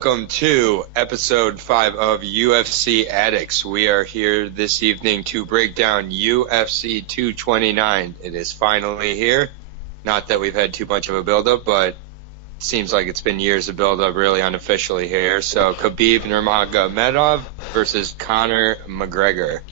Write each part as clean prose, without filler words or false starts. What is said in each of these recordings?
Welcome to episode 5 of UFC Addicts. We are here this evening to break down UFC 229. It is finally here. Not that we've had too much of a build-up, but it seems like it's been years of build-up really unofficially here. So Khabib Nurmagomedov versus Conor McGregor.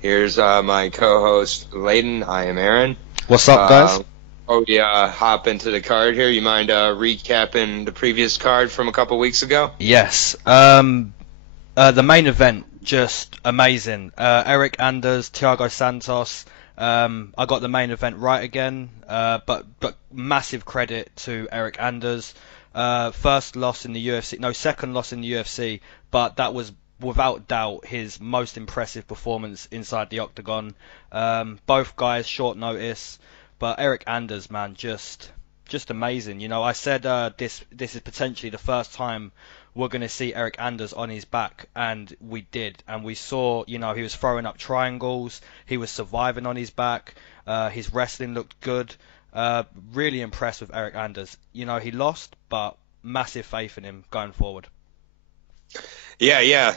Here's my co-host Leyton. I am Aaron. What's up, guys? Hop into the card here. You mind recapping the previous card from a couple weeks ago? Yes. The main event, just amazing. Eric Anders, Thiago Santos. I got the main event right again, but massive credit to Eric Anders. First loss in the UFC, no, second loss in the UFC, but that was without doubt his most impressive performance inside the octagon. Both guys short notice. But Eric Anders, man, just amazing. You know, I said this is potentially the first time we're going to see Eric Anders on his back, and we did. And we saw, you know, he was throwing up triangles. He was surviving on his back. His wrestling looked good. Really impressed with Eric Anders. You know, he lost, but massive faith in him going forward. Yeah.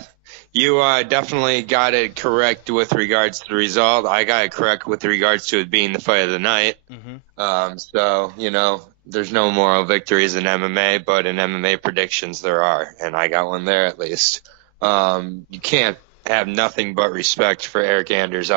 You definitely got it correct with regards to the result. I got it correct with regards to it being the fight of the night. So, you know, there's no moral victories in MMA, but in MMA predictions there are, and I got one there at least. You can't have nothing but respect for Eric Anders.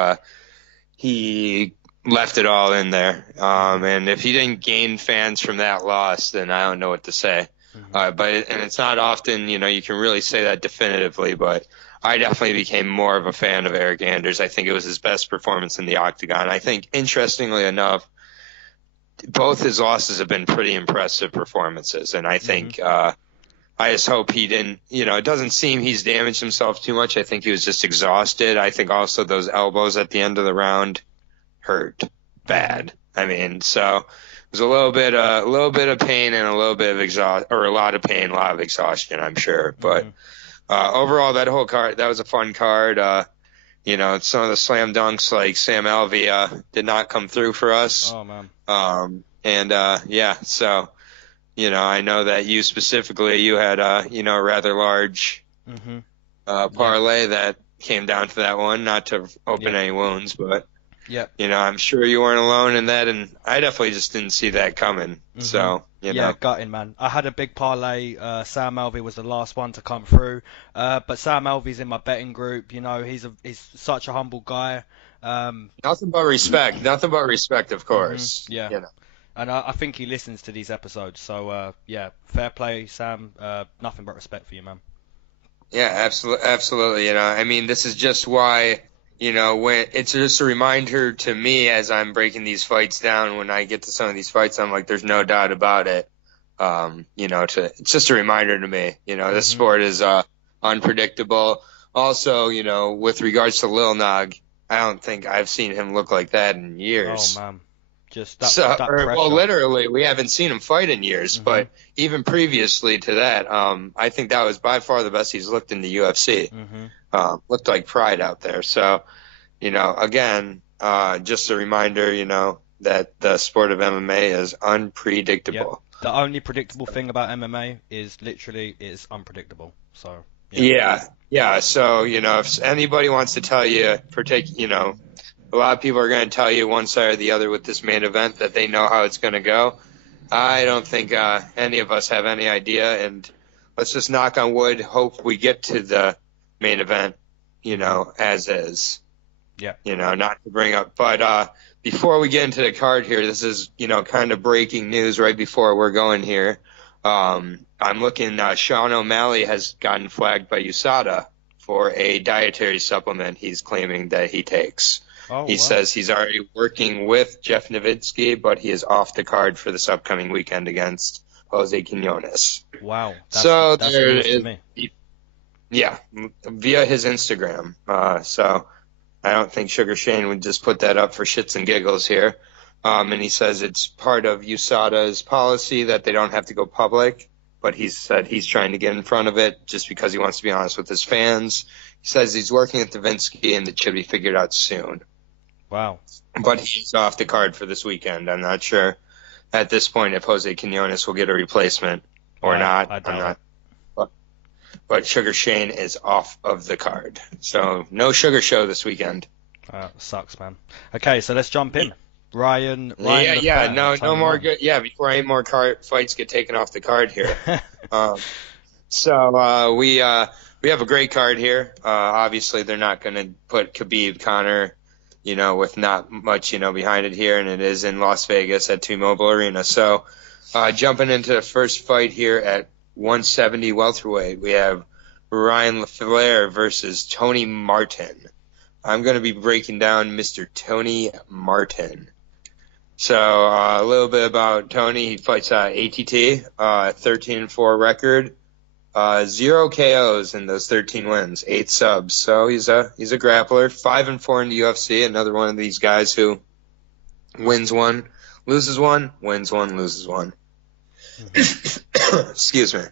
He left it all in there. And if he didn't gain fans from that loss, then I don't know what to say. And it's not often, you know, you can really say that definitively, but I definitely became more of a fan of Eric Anders. I think it was his best performance in the octagon. I think, interestingly enough, both his losses have been pretty impressive performances, and I think I just hope he didn't, you know, it doesn't seem he's damaged himself too much. I think he was just exhausted. I think also those elbows at the end of the round hurt bad. I mean, so it was a little bit of pain and a little bit of a lot of pain, a lot of exhaustion, I'm sure. But overall, that whole card, that was a fun card. You know, some of the slam dunks like Sam Alvey did not come through for us. Oh man. So, you know, I know that you specifically, you had you know, a rather large parlay that came down to that one. Not to open any wounds, but. Yeah. You know, I'm sure you weren't alone in that, and I definitely just didn't see that coming. So, you know. Yeah, gutting, man. I had a big parlay. Sam Alvey was the last one to come through. But Sam Alvey's in my betting group. You know, he's such a humble guy. Nothing but respect. Nothing but respect, of course. Yeah. You know. And I think he listens to these episodes. So, yeah, fair play, Sam. Nothing but respect for you, man. Yeah, absolutely. You know, I mean, this is just why. You know, when it's just a reminder to me as I'm breaking these fights down, when I get to some of these fights, I'm like, there's no doubt about it. You know, it's just a reminder to me, you know, this sport is, unpredictable. Also, you know, with regards to Lil Nog, I don't think I've seen him look like that in years. Oh man. Just that pressure. Well, literally, we haven't seen him fight in years, but even previously to that, I think that was by far the best he's looked in the UFC. Looked like pride out there. So, you know, again, just a reminder, you know, that the sport of MMA is unpredictable. Yep. The only predictable thing about MMA is literally it's unpredictable. So. Yeah. So, you know, if anybody wants to tell you, you know, a lot of people are going to tell you one side or the other with this main event that they know how it's going to go. I don't think any of us have any idea, and let's just knock on wood, hope we get to the main event, you know, as is. Yeah. You know, not to bring up, but before we get into the card here, this is, you know, kind of breaking news right before we're going here. I'm looking, Sean O'Malley has gotten flagged by USADA for a dietary supplement he's claiming that he takes. He says he's already working with Jeff Nowitzki, but he is off the card for this upcoming weekend against Jose Quinones. Wow. That's there it is. To me. Yeah, via his Instagram. So I don't think Sugar Shane would just put that up for shits and giggles here. And he says it's part of USADA's policy that they don't have to go public, but he said he's trying to get in front of it just because he wants to be honest with his fans. He says he's working at Nowitzki and it should be figured out soon. Wow. But he's off the card for this weekend. I'm not sure at this point if Jose Quinones will get a replacement or not. I doubt it. but Sugar Shane is off of the card. So no Sugar Show this weekend. Sucks, man. Okay, so let's jump in. Ryan. No more good. Yeah, before any more fights get taken off the card here. We have a great card here. Obviously, they're not going to put Khabib, Conor, with not much, behind it here, and it is in Las Vegas at T-Mobile Arena. So, jumping into the first fight here at 170 welterweight, we have Ryan Laflare versus Tony Marton. I'm going to be breaking down Mr. Tony Marton. So, a little bit about Tony. He fights ATT, 13-4 record, 0 KOs in those 13 wins, 8 subs. So he's a grappler, 5-4 in the UFC. Another one of these guys who wins one, loses one, wins one, loses one. Excuse me.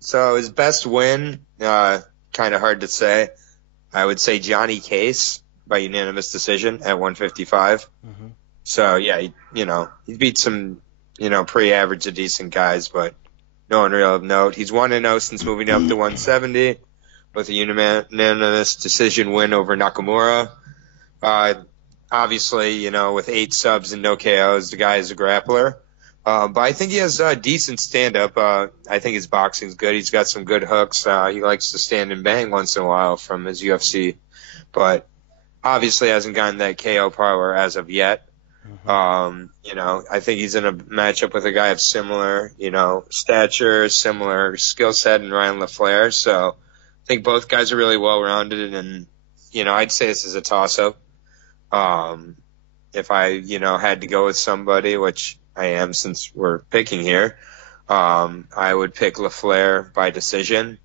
So his best win, kind of hard to say. I would say Johnny Case by unanimous decision at 155. Mm-hmm. So yeah, he beat some, pretty average to decent guys, but no one real of note. He's 1-0 since moving up to 170 with a unanimous decision win over Nakamura. Obviously, with 8 subs and no KOs, the guy is a grappler. But I think he has a decent stand-up. I think his boxing's good. He's got some good hooks. He likes to stand and bang once in a while from his UFC. But obviously hasn't gotten that KO power as of yet. Mm-hmm. I think he's in a matchup with a guy of similar, stature, similar skill set in Ryan Laflare. So I think both guys are really well-rounded. And, I'd say this is a toss-up. If I, had to go with somebody, which I am since we're picking here, I would pick Laflare by decision.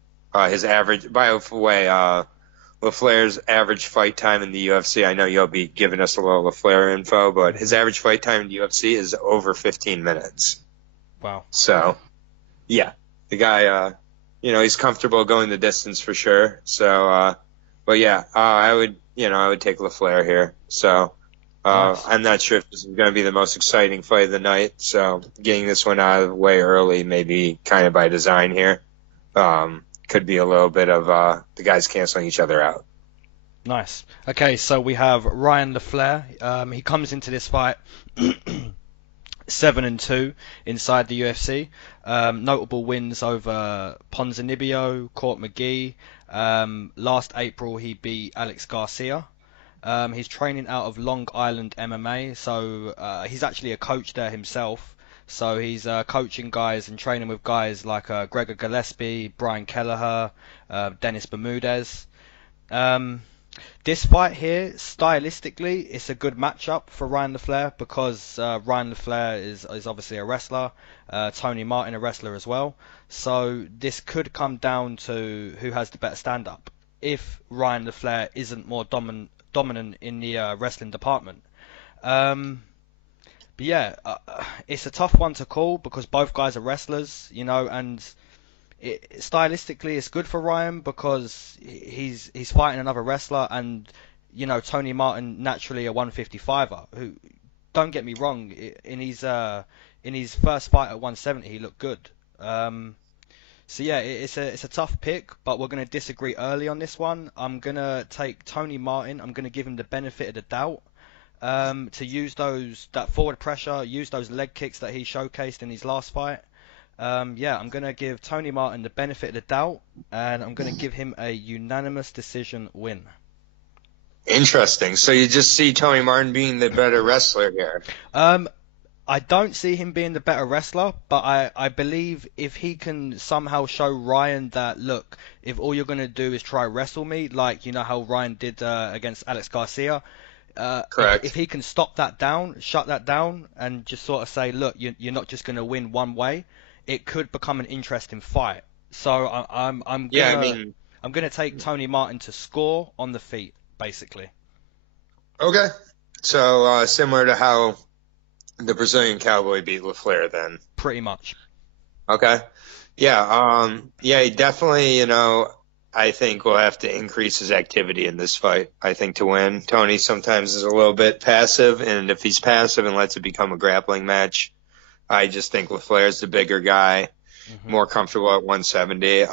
Laflare's average fight time in the UFC, I know you'll be giving us a little Laflare info, but his average fight time in the UFC is over 15 minutes. Wow. So, yeah, the guy, he's comfortable going the distance for sure. So, I would take Laflare here. So, nice. I'm not sure if this is going to be the most exciting fight of the night, so getting this one out of the way early, maybe kind of by design here. Could be a little bit of the guys canceling each other out. Nice. Okay, so we have Ryan Laflare. He comes into this fight 7-2 inside the UFC. Notable wins over Ponzinibbio, Court McGee. Last April, he beat Alex Garcia. He's training out of Long Island MMA, so he's actually a coach there himself. So he's coaching guys and training with guys like Gregor Gillespie, Brian Kelleher, Dennis Bermudez. This fight here, stylistically, it's a good matchup for Ryan Laflare because Ryan Laflare is obviously a wrestler, Tony Marton a wrestler as well. So this could come down to who has the better stand-up if Ryan Laflare isn't more dominant in the wrestling department. But yeah, it's a tough one to call because both guys are wrestlers, and stylistically it's good for Ryan because he's fighting another wrestler, and Tony Marton naturally a 155er who, don't get me wrong, in his first fight at 170 he looked good. So yeah, it's a tough pick, but we're going to disagree early on this one. I'm going to take Tony Marton. I'm going to give him the benefit of the doubt. To use that forward pressure, use those leg kicks that he showcased in his last fight. I'm going to give Tony Marton the benefit of the doubt, and I'm going to give him a unanimous decision win. Interesting. So you just see Tony Marton being the better wrestler here. I don't see him being the better wrestler, but I believe if he can somehow show Ryan that, look, if all you're going to do is try wrestle me, like how Ryan did against Alex Garcia, correct. If he can shut that down, and just sort of say, look, you're not just going to win one way, it could become an interesting fight. So I'm going to take Tony Marton to score on the feet, basically. Okay. So similar to how the Brazilian Cowboy beat Laflare, then. Pretty much. Okay. Yeah. Definitely. I think we'll have to increase his activity in this fight. I think to win, Tony sometimes is a little bit passive, and if he's passive and lets it become a grappling match, I just think Laflare's the bigger guy. more comfortable at 170.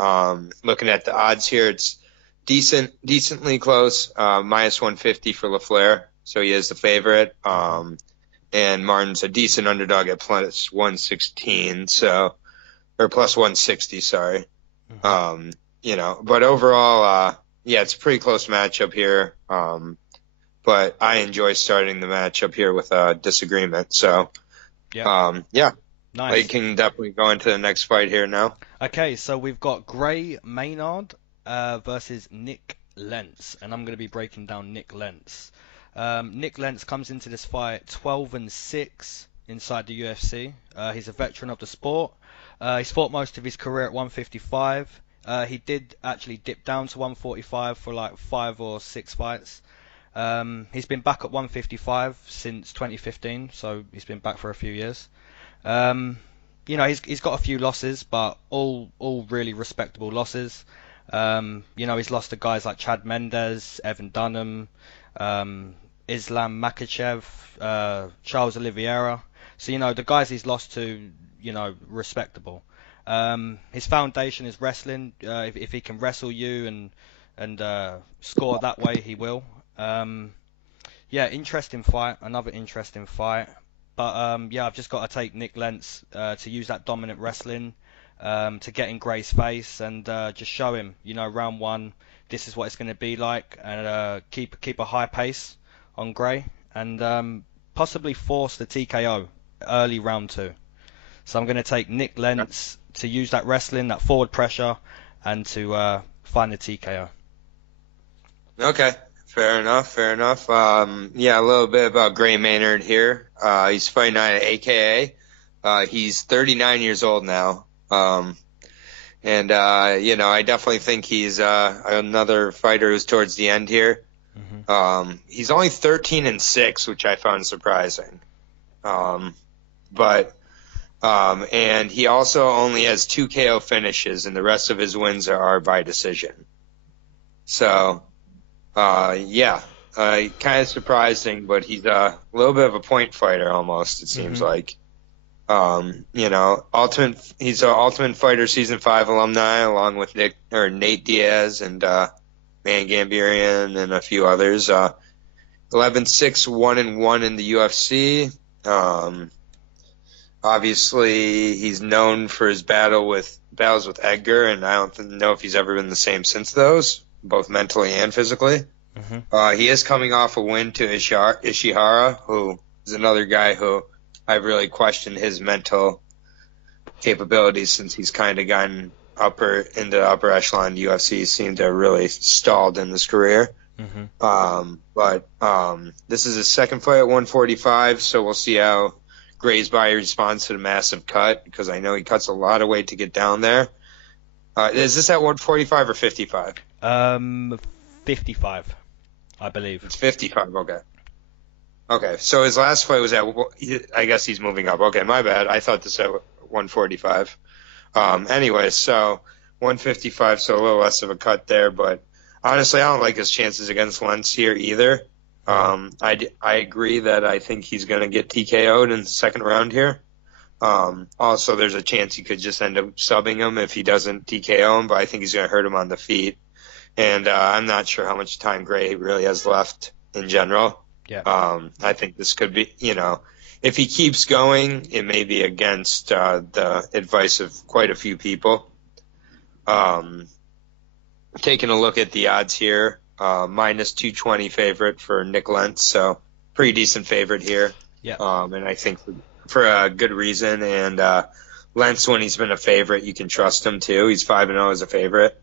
Looking at the odds here, it's decently close. Minus 150 for Laflare, so he is the favorite. And Martin's a decent underdog at plus 116, or plus 160, sorry. But overall, it's a pretty close matchup here. But I enjoy starting the matchup here with a disagreement. So, Nice. We can definitely go into the next fight here now. Okay, so we've got Maynard versus Nick Lentz, and I'm going to be breaking down Nick Lentz. Nick Lentz comes into this fight 12-6 inside the UFC. He's a veteran of the sport. He's fought most of his career at 155. He did actually dip down to 145 for like 5 or 6 fights. He's been back at 155 since 2015, so he's been back for a few years. He's got a few losses, but all really respectable losses. He's lost to guys like Chad Mendes, Evan Dunham, Islam Makhachev, Charles Oliveira. So, the guys he's lost to, respectable. His foundation is wrestling. If he can wrestle you and score that way, he will. Interesting fight. Another interesting fight. But, I've just got to take Nick Lentz to use that dominant wrestling to get in Gray's face and just show him, round 1, this is what it's going to be like, and keep a high pace on Gray, and possibly force the TKO early round 2. So I'm going to take Nick Lentz to use that wrestling, that forward pressure, and to find the TKO. Okay. Fair enough. A little bit about Gray Maynard here. He's fighting out at AKA. He's 39 years old now. I definitely think he's another fighter who's towards the end here. He's only 13-6, which I found surprising. And he also only has 2 KO finishes, and the rest of his wins are by decision. So, kind of surprising, but he's a little bit of a point fighter almost, it seems like. He's an Ultimate Fighter Season 5 alumni, along with Nate Diaz and Man Gambarian and a few others. 11-6, 1-1 in the UFC. Obviously, he's known for his battles with Edgar, and I don't know if he's ever been the same since those, both mentally and physically. He is coming off a win to Ishihara, who is another guy who I've really questioned his mental capabilities since he's kind of gotten into the upper echelon. UFC seemed to have really stalled in his career. This is his second fight at 145, so we'll see how Gray's body responds to the massive cut, because I know he cuts a lot of weight to get down there. Is this at 145 or 55? 55, I believe. It's 55, okay. Okay, so his last fight was I guess he's moving up. Okay, my bad. I thought this at 145. Anyway, so 155, so a little less of a cut there, but honestly, I don't like his chances against Lentz here either. I agree that I think he's going to get TKO'd in the second round here. Also, there's a chance he could just end up subbing him if he doesn't TKO him, but I think he's going to hurt him on the feet. And I'm not sure how much time Gray really has left in general. I think this could be, if he keeps going, it may be against the advice of quite a few people. Taking a look at the odds here, minus 220 favorite for Nick Lentz, so pretty decent favorite here. And I think for a good reason. And Lentz, when he's been a favorite, you can trust him too. He's 5-0 as a favorite.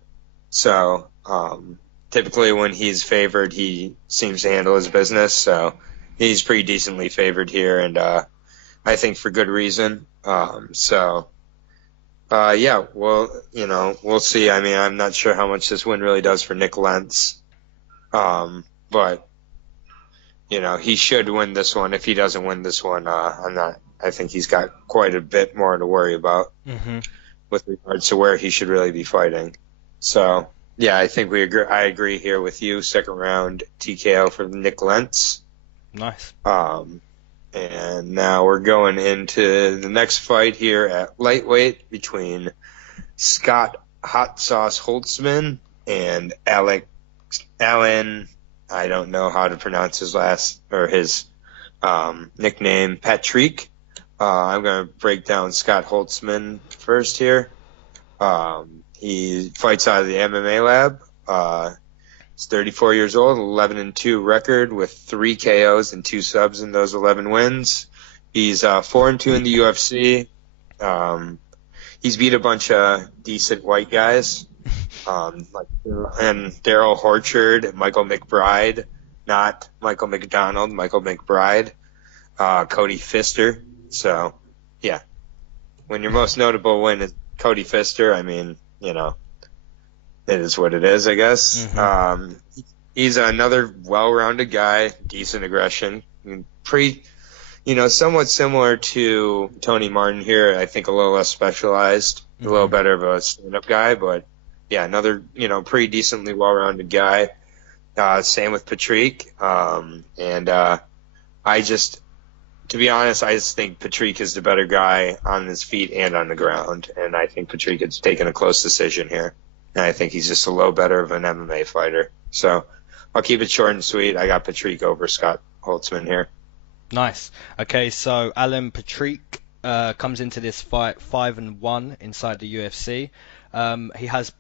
So typically when he's favored, he seems to handle his business. So he's pretty decently favored here, and I think for good reason. We'll see. I mean, I'm not sure how much this win really does for Nick Lentz. But he should win this one. If he doesn't win this one, I think he's got quite a bit more to worry about with regards to where he should really be fighting. So, yeah, I think I agree here with you. Second round TKO for Nick Lentz. Nice. And now we're going into the next fight here at lightweight between Scott Hot Sauce Holtzman and Alan, I don't know how to pronounce his nickname, Patrick. I'm going to break down Scott Holtzman first here. He fights out of the MMA lab. He's 34 years old, 11-2 record with 3 KOs and 2 subs in those 11 wins. He's 4-2 in the UFC. He's beat a bunch of decent white guys, and Daryl Horchard, Michael McBride, not Michael McDonald, Michael McBride, Cody Pfister. So, yeah, when your most notable win is Cody Pfister, I mean, you know, it is what it is, I guess. Mm-hmm. He's another well-rounded guy, decent aggression, somewhat similar to Tony Marton here. I think a little less specialized, a little better of a stand-up guy, but yeah, another, pretty decently well-rounded guy. Same with Patrick. To be honest, I just think Patrick is the better guy on his feet and on the ground. And I think Patrick has taken a close decision here. And I think he's just a little better of an MMA fighter. So I'll keep it short and sweet. I got Patrick over Scott Holtzman here. Nice. Okay, so Alan Patrick comes into this fight 5-1 inside the UFC. He has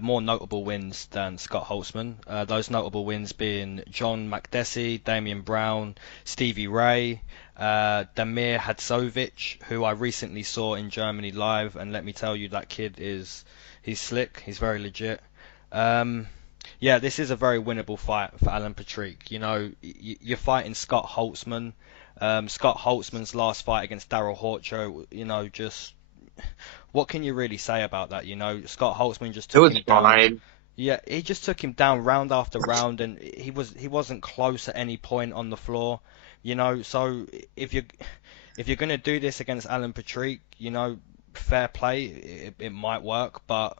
more notable wins than Scott Holtzman. Those notable wins being John Makdessi, Damian Brown, Stevie Ray, Damir Hadzovic, who I recently saw in Germany live, and let me tell you, that kid he's slick. He's very legit. Yeah, this is a very winnable fight for Alan Patrick. You're fighting Scott Holtzman. Scott Holtzman's last fight against Daryl Horcher, just what can you really say about that? Scott Holtzman just took him down. Fine. Yeah, he just took him down round after round, and he wasn't close at any point on the floor. So if you're gonna do this against Alan Patrick, fair play, it might work, but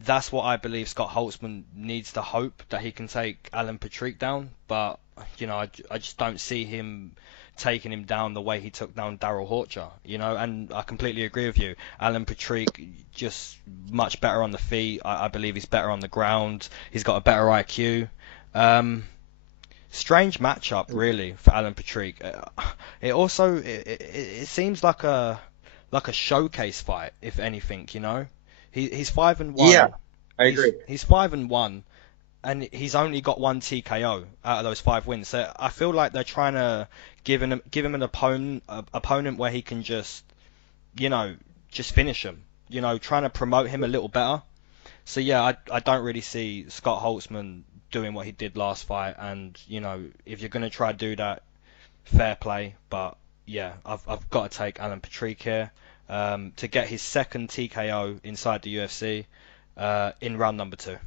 that's what I believe Scott Holtzman needs to hope, that he can take Alan Patrick down, but I just don't see him taking him down the way he took down Daryl Horcher, and I completely agree with you. Alan Patrick just much better on the feet. I believe he's better on the ground. He's got a better IQ. Strange matchup, really, for Alan Patrick. It seems like a showcase fight, if anything. He's 5-1. Yeah, I agree. He's 5-1, and he's only got 1 TKO out of those 5 wins. So I feel like they're trying to give him an opponent where he can just finish him. Trying to promote him a little better. So yeah, I don't really see Scott Holtzman doing what he did last fight, and if you're gonna try to do that, fair play. But yeah, I've got to take Alan Patrick here to get his 2nd TKO inside the UFC in round number 2.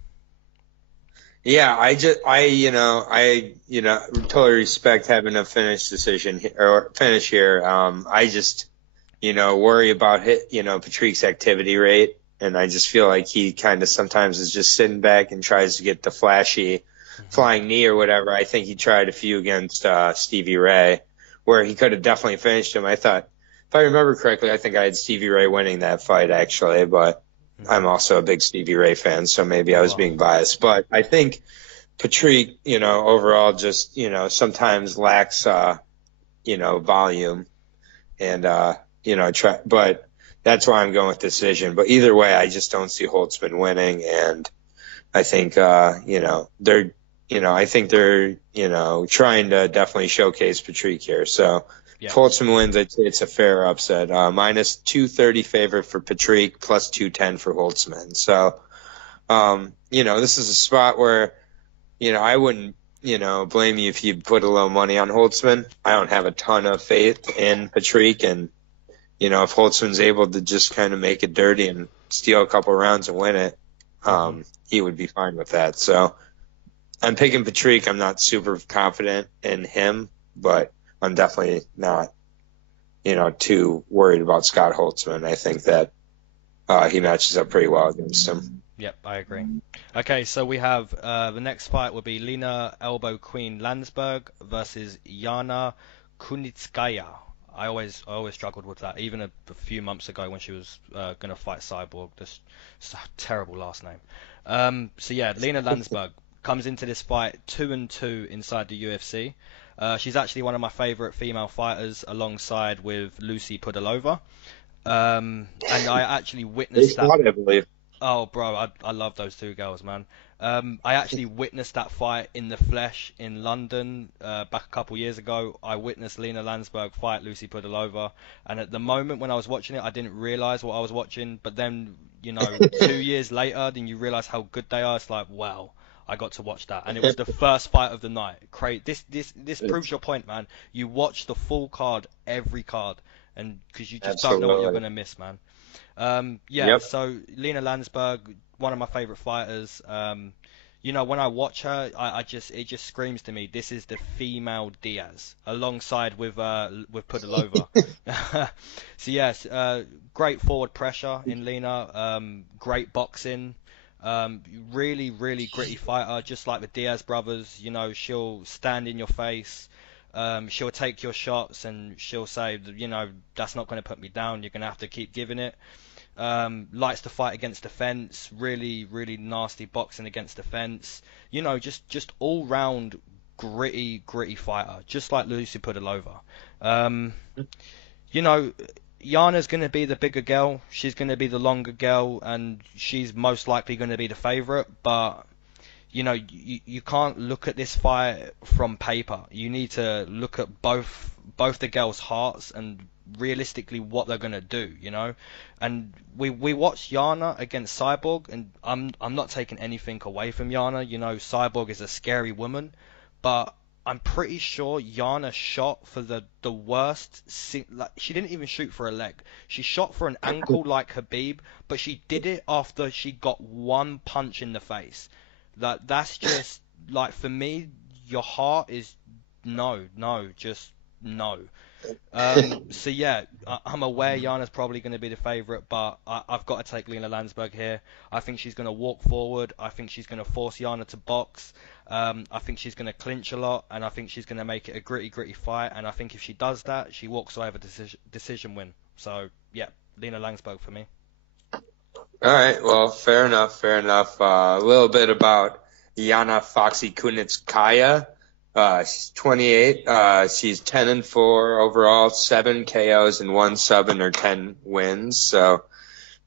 Yeah, I totally respect having a finish here. I just, worry about Patrick's activity rate. And I just feel like he kind of sometimes is just sitting back and tries to get the flashy flying knee or whatever. I think he tried a few against Stevie Ray, where he could have definitely finished him. I thought, if I remember correctly, I think I had Stevie Ray winning that fight, actually. But I'm also a big Stevie Ray fan, so maybe I was being biased. But I think Patrick, overall just, sometimes lacks, volume. And, but that's why I'm going with decision. But either way, I just don't see Holtzman winning. And I think, they're trying to definitely showcase Patrick here. So if Holtzman wins, I'd say it's a fair upset. Minus 230 favorite for Patrick, plus 210 for Holtzman. So, this is a spot where, I wouldn't, blame you if you put a little money on Holtzman. I don't have a ton of faith in Patrick, and if Holtzman's able to just kind of make it dirty and steal a couple rounds and win it, he would be fine with that. So I'm picking Patrick. I'm not super confident in him, but I'm definitely not, too worried about Scott Holtzman. I think that he matches up pretty well against him. Yep, I agree. Okay, so we have the next fight will be Lina Elbow Queen Lansberg versus Yana Kunitskaya. I always struggled with that. Even a few months ago when she was gonna fight Cyborg, this terrible last name. So yeah, Lina Lansberg comes into this fight 2-2 inside the UFC. She's actually one of my favorite female fighters, alongside with Lucy Pudilova. And I actually witnessed that. I believe. Oh, bro, I love those two girls, man. I actually witnessed that fight in the flesh in London back a couple years ago. I witnessed Lina Lansberg fight Lucy Pudilova, and at the moment when I was watching it, I didn't realize what I was watching. But then, 2 years later, then you realize how good they are. It's like, wow, I got to watch that, and it was the first fight of the night. This proves your point, man. You watch the full card, every card, and because you just don't know what you're gonna miss, man. So Lina Lansberg, one of my favorite fighters. When I watch her, it just screams to me, this is the female Diaz, alongside with Pudilova. So yes, great forward pressure in Lina, great boxing, really, really gritty fighter, just like the Diaz brothers. She'll stand in your face. She'll take your shots and she'll say, that's not going to put me down. You're going to have to keep giving it. Likes to fight against the fence. Really, really nasty boxing against the fence. Just all round gritty fighter, just like Lucy Pudilova. Yana's going to be the bigger girl. She's going to be the longer girl, and she's most likely going to be the favorite. But you can't look at this fight from paper. You need to look at both the girls' hearts and realistically what they're gonna do. And we watched Yana against Cyborg, and I'm not taking anything away from Yana. Cyborg is a scary woman, but I'm pretty sure Yana shot for the worst. She didn't even shoot for a leg. She shot for an ankle like Khabib, but she did it after she got one punch in the face. That's just like, for me, your heart is just no. So yeah, I'm aware Yana's probably going to be the favourite, but I've got to take Lina Lansberg here. I think she's going to walk forward. I think she's going to force Yana to box. I think she's going to clinch a lot, and I think she's going to make it a gritty fight. And I think if she does that, she walks away with a decision win. So yeah, Lina Lansberg for me. All right, well, fair enough. A little bit about Yana Foxy Kunitskaya. She's 28. She's 10-4 overall, 7 KOs and 1 sub in her 10 wins. So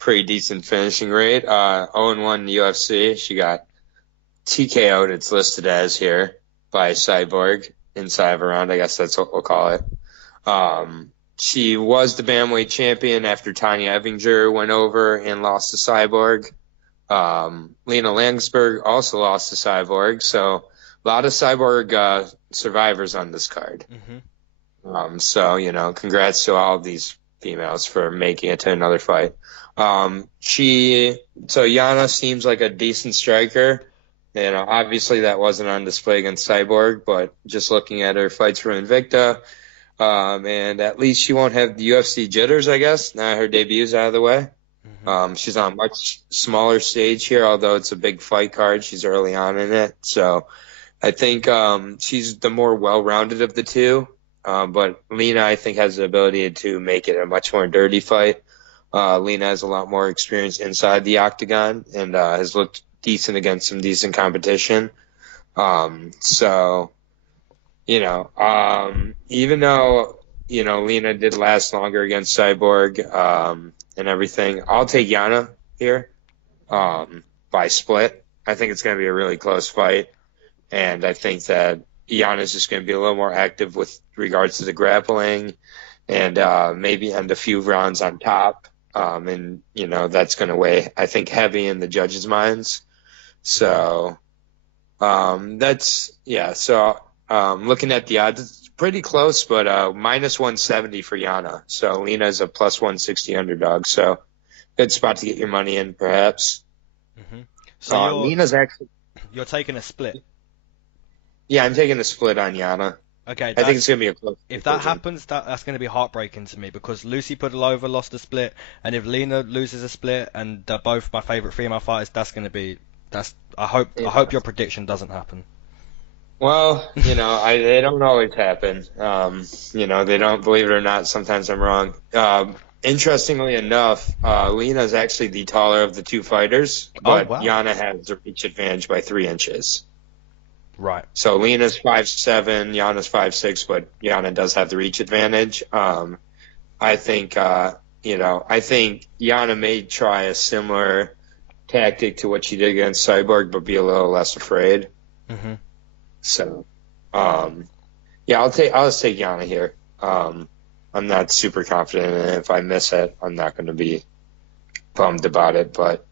pretty decent finishing rate. 0-1 in the UFC. She got TKO'd, it's listed as here, by Cyborg inside of a round. I guess that's what we'll call it. She was the bantamweight champion after Tonya Evinger went over and lost to Cyborg. Lina Lansberg also lost to Cyborg, so a lot of Cyborg survivors on this card. Mm-hmm. So, congrats to all of these females for making it to another fight. So Yana seems like a decent striker. Obviously that wasn't on display against Cyborg, but just looking at her fights for Invicta, and at least she won't have the UFC jitters, I guess. Now her debut's out of the way. Mm-hmm. She's on a much smaller stage here, although it's a big fight card. She's early on in it. So I think she's the more well-rounded of the two. But Lina, I think, has the ability to make it a much more dirty fight. Lina has a lot more experience inside the octagon and has looked decent against some decent competition. Even though, Lina did last longer against Cyborg and everything, I'll take Yana here by split. I think it's going to be a really close fight. And I think that Yana's just going to be a little more active with regards to the grappling and maybe end a few rounds on top. And that's going to weigh, I think, heavy in the judges' minds. So looking at the odds, it's pretty close, but minus 170 for Yana. So Lina's a plus 160 underdog. So good spot to get your money in, perhaps. Mm-hmm. So Lina's actually... You're taking a split? Yeah, I'm taking a split on Yana. Okay, I think it's going to be a close If that happens, that's going to be heartbreaking to me, because Lucy Pudilova lost a split, and if Lina loses a split, and they're both my favourite female fighters, that's going to be... I hope your prediction doesn't happen. Well, they don't always happen. They don't, believe it or not, sometimes I'm wrong. Interestingly enough, Lina is actually the taller of the two fighters, but wow. Yana has the reach advantage by 3 inches. Right. So Lina's 5'7", Yana's 5'6", but Yana does have the reach advantage. I think Yana may try a similar tactic to what she did against Cyborg, but be a little less afraid. Mm-hmm. So, I'll just take Yana here. I'm not super confident, and if I miss it, I'm not going to be bummed about it. But,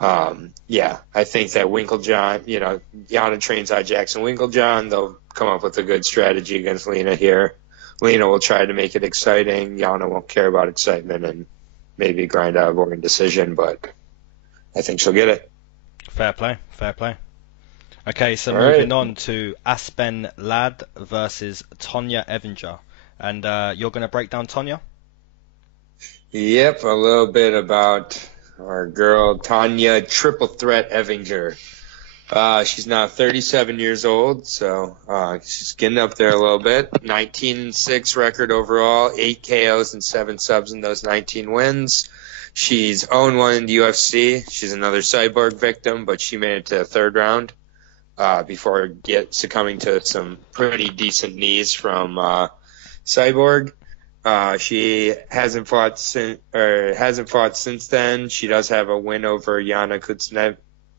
I think that Winklejohn, Yana trains out Jackson Winklejohn. They'll come up with a good strategy against Lina here. Lina will try to make it exciting. Yana won't care about excitement and maybe grind out a boring decision, but I think she'll get it. Fair play. Okay, so moving on to Aspen Ladd versus Tonya Evinger. And you're going to break down Tonya? Yep, a little bit about our girl Tonya Triple Threat Evinger. She's now 37 years old, so she's getting up there a little bit. 19-6 record overall, 8 KOs and 7 subs in those 19 wins. She's 0-1 in the UFC. She's another Cyborg victim, but she made it to the 3rd round before succumbing to some pretty decent knees from Cyborg. She hasn't fought since then. She does have a win over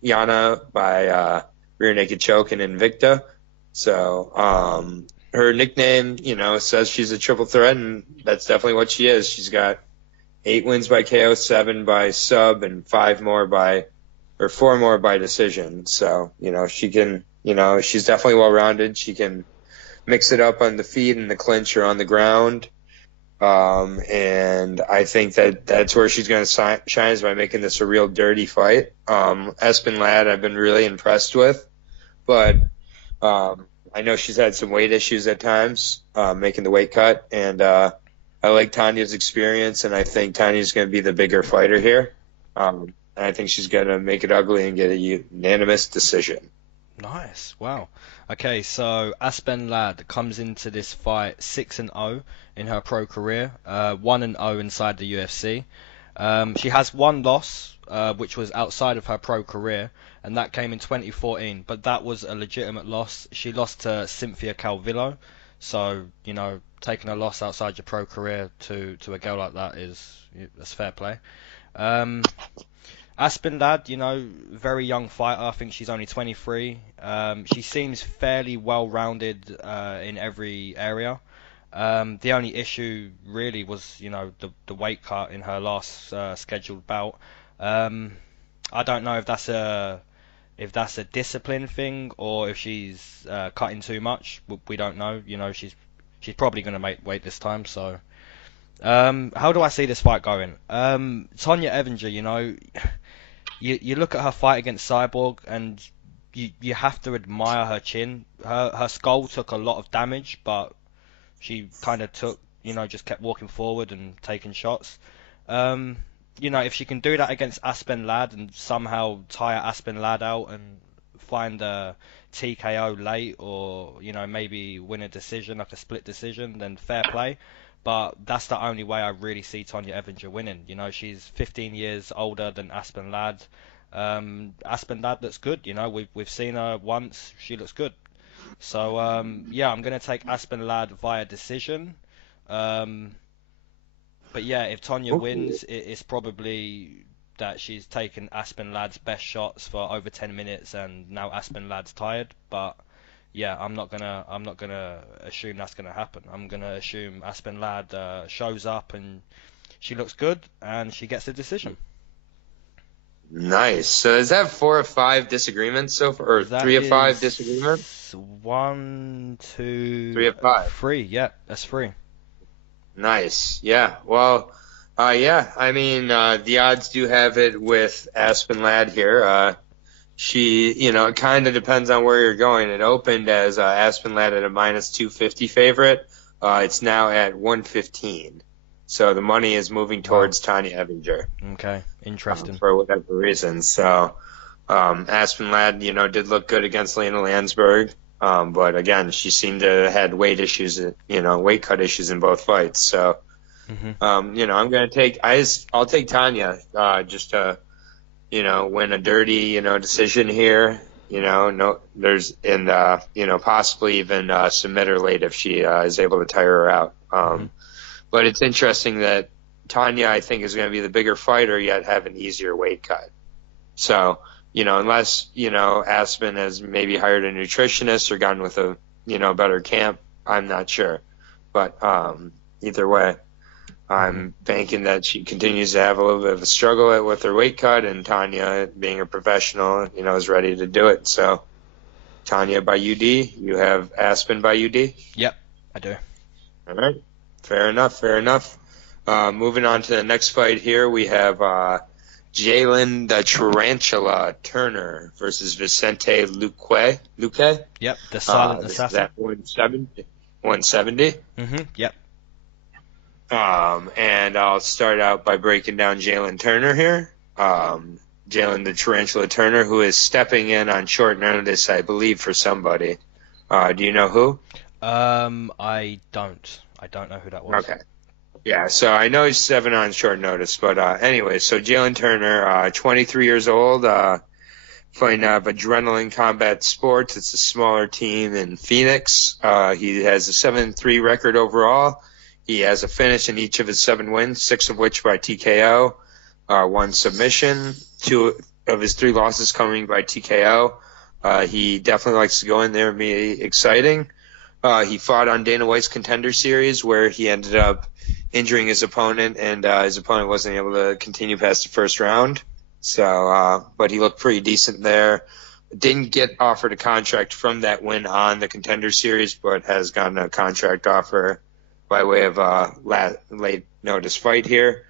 Yana by rear naked choke and Invicta. So her nickname, says she's a triple threat, and that's definitely what she is. She's got 8 wins by KO, 7 by sub, and 4 more by decision. So, she can, she's definitely well-rounded. She can mix it up on the feet and the clinch or on the ground. And I think that's where she's going to shine, is by making this a real dirty fight. Aspen Ladd I've been really impressed with, but I know she's had some weight issues at times, making the weight cut, and I like Tonya's experience, and I think Tonya's going to be the bigger fighter here. And I think she's going to make it ugly and get a unanimous decision. Nice. Wow. Okay, so Aspen Ladd comes into this fight 6-0 in her pro career, 1-0 inside the UFC. She has 1 loss, which was outside of her pro career, and that came in 2014, but that was a legitimate loss. She lost to Cynthia Calvillo, so, taking a loss outside your pro career to a girl like that's fair play. Aspen Ladd, very young fighter. I think she's only 23. She seems fairly well-rounded in every area. The only issue really was, the weight cut in her last scheduled bout. I don't know if that's a discipline thing or if she's cutting too much. We don't know. She's probably going to make weight this time. So, how do I see this fight going? Tonya Evinger, you look at her fight against Cyborg and you have to admire her chin. Her skull took a lot of damage, but she kind of just kept walking forward and taking shots. If she can do that against Aspen Ladd and somehow tire Aspen Ladd out and find a TKO late, or maybe win a decision, like a split decision, then fair play. But that's the only way I really see Tonya Evinger winning. She's 15 years older than Aspen Ladd. Aspen Ladd looks good. We've seen her once. She looks good. So I'm going to take Aspen Ladd via decision. But yeah, if Tonya wins, it's probably that she's taken Aspen Ladd's best shots for over 10 minutes, and now Aspen Ladd's tired. But yeah, I'm not gonna assume that's gonna happen. I'm gonna assume Aspen Ladd shows up and she looks good and she gets the decision. Nice. So is that 4 of 5 disagreements so far, or 3 of 5 disagreements? 1, 2, 3 of 5. 3. Yeah, that's 3. Nice. Yeah. Well, I mean, the odds do have it with Aspen Ladd here. She, it kind of depends on where you're going. It opened as Aspen Ladd at a minus 250 favorite. It's now at 115. So the money is moving towards Tonya Evinger. Okay, interesting. For whatever reason. So Aspen Ladd, did look good against Lina Lansberg. But again, she seemed to have had weight issues, weight cut issues in both fights. So, I'm gonna I'll take Tonya, just to, win a dirty, decision here. No, possibly even submit her late if she is able to tire her out. But it's interesting that Tonya, I think, is going to be the bigger fighter, yet have an easier weight cut. So, unless, Aspen has maybe hired a nutritionist or gone with a, better camp, I'm not sure. But either way, I'm banking that she continues to have a little bit of a struggle with her weight cut, and Tonya, being a professional, is ready to do it. So, Tonya by UD, you have Aspen by UD? Yep, I do. All right. Fair enough. Moving on to the next fight here, we have Jalen the Tarantula Turner versus Vicente Luque. Luque? Yep, the silent assassin. Is that 170? Yep. And I'll start out by breaking down Jalen Turner here. Jalen the Tarantula Turner, who is stepping in on short notice, I believe, for somebody. Do you know who? I don't. I don't know who that was. Okay. Yeah, so I know he's 7 on short notice, but anyway, so Jalen Turner, 23 years old, fighting Adrenaline Combat Sports. It's a smaller team in Phoenix. He has a 7-3 record overall. He has a finish in each of his 7 wins, 6 of which by TKO, 1 submission, 2 of his 3 losses coming by TKO. He definitely likes to go in there and be exciting. He fought on Dana White's Contender Series, where he ended up injuring his opponent, and his opponent wasn't able to continue past the first round. So, but he looked pretty decent there. Didn't get offered a contract from that win on the Contender Series, but has gotten a contract offer by way of a late notice fight here.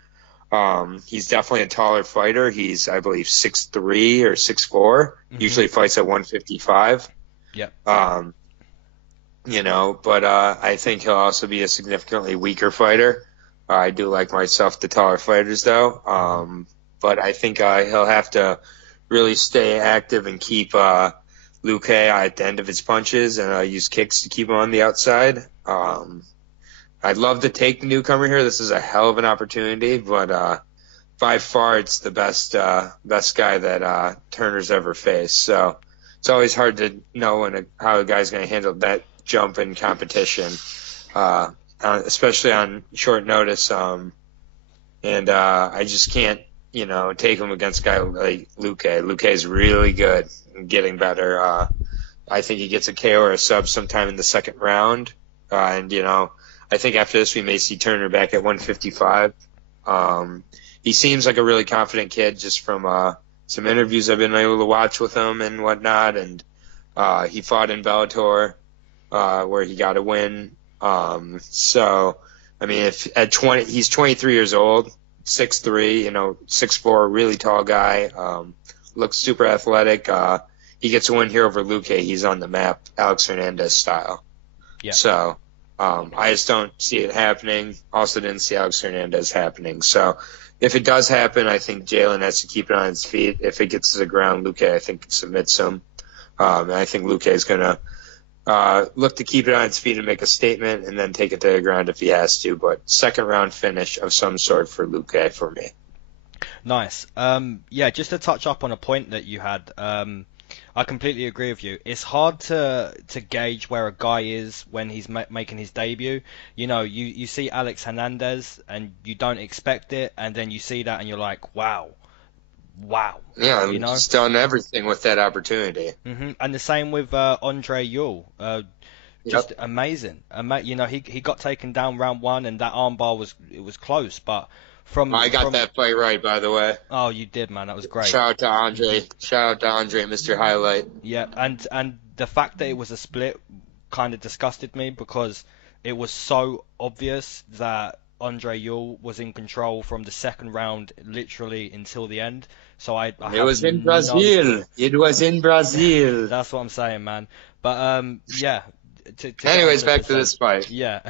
He's definitely a taller fighter. He's, I believe, 6'3" or 6'4". Usually fights at 155. Yep. But I think he'll also be a significantly weaker fighter. I do like myself the taller fighters, though. But I think he'll have to really stay active and keep Luque at the end of his punches and use kicks to keep him on the outside. I'd love to take the newcomer here. This is a hell of an opportunity, but by far it's the best guy that Turner's ever faced. So it's always hard to know how a guy's going to handle that jump in competition, especially on short notice. And I just can't, take him against a guy like Luque. Luque is really good and getting better. I think he gets a KO or a sub sometime in the second round. And I think after this we may see Turner back at 155. He seems like a really confident kid just from some interviews I've been able to watch with him and whatnot. And he fought in Bellator, where he got a win. So, I mean, if at 20, he's 23 years old, 6'3", 6'4", really tall guy, looks super athletic. He gets a win here over Luque. He's on the map, Alex Hernandez style. Yeah. So, I just don't see it happening. Also didn't see Alex Hernandez happening. So, if it does happen, I think Jalen has to keep it on his feet. If it gets to the ground, Luque, I think, submits him. And I think Luque is going to look to keep it on its feet and make a statement and then take it to the ground if he has to. But second round finish of some sort for Luque for me. Nice. Yeah, just to touch up on a point that you had, I completely agree with you. It's hard to gauge where a guy is when he's making his debut. You see Alex Hernandez and you don't expect it, and then you see that and you're like, wow. Yeah, he's done everything with that opportunity. And the same with Andre Ewell. Just amazing. He got taken down round 1, and that armbar was close, but I got that fight right, by the way. Oh, you did, man. That was great. Shout out to Andre, Mr. Highlight. Yeah, and the fact that it was a split kind of disgusted me because it was so obvious that Andre Ewell was in control from the second round, literally until the end. So it was in Brazil. It was in Brazil. That's what I'm saying, man. But yeah. Anyways, back to this fight. Yeah.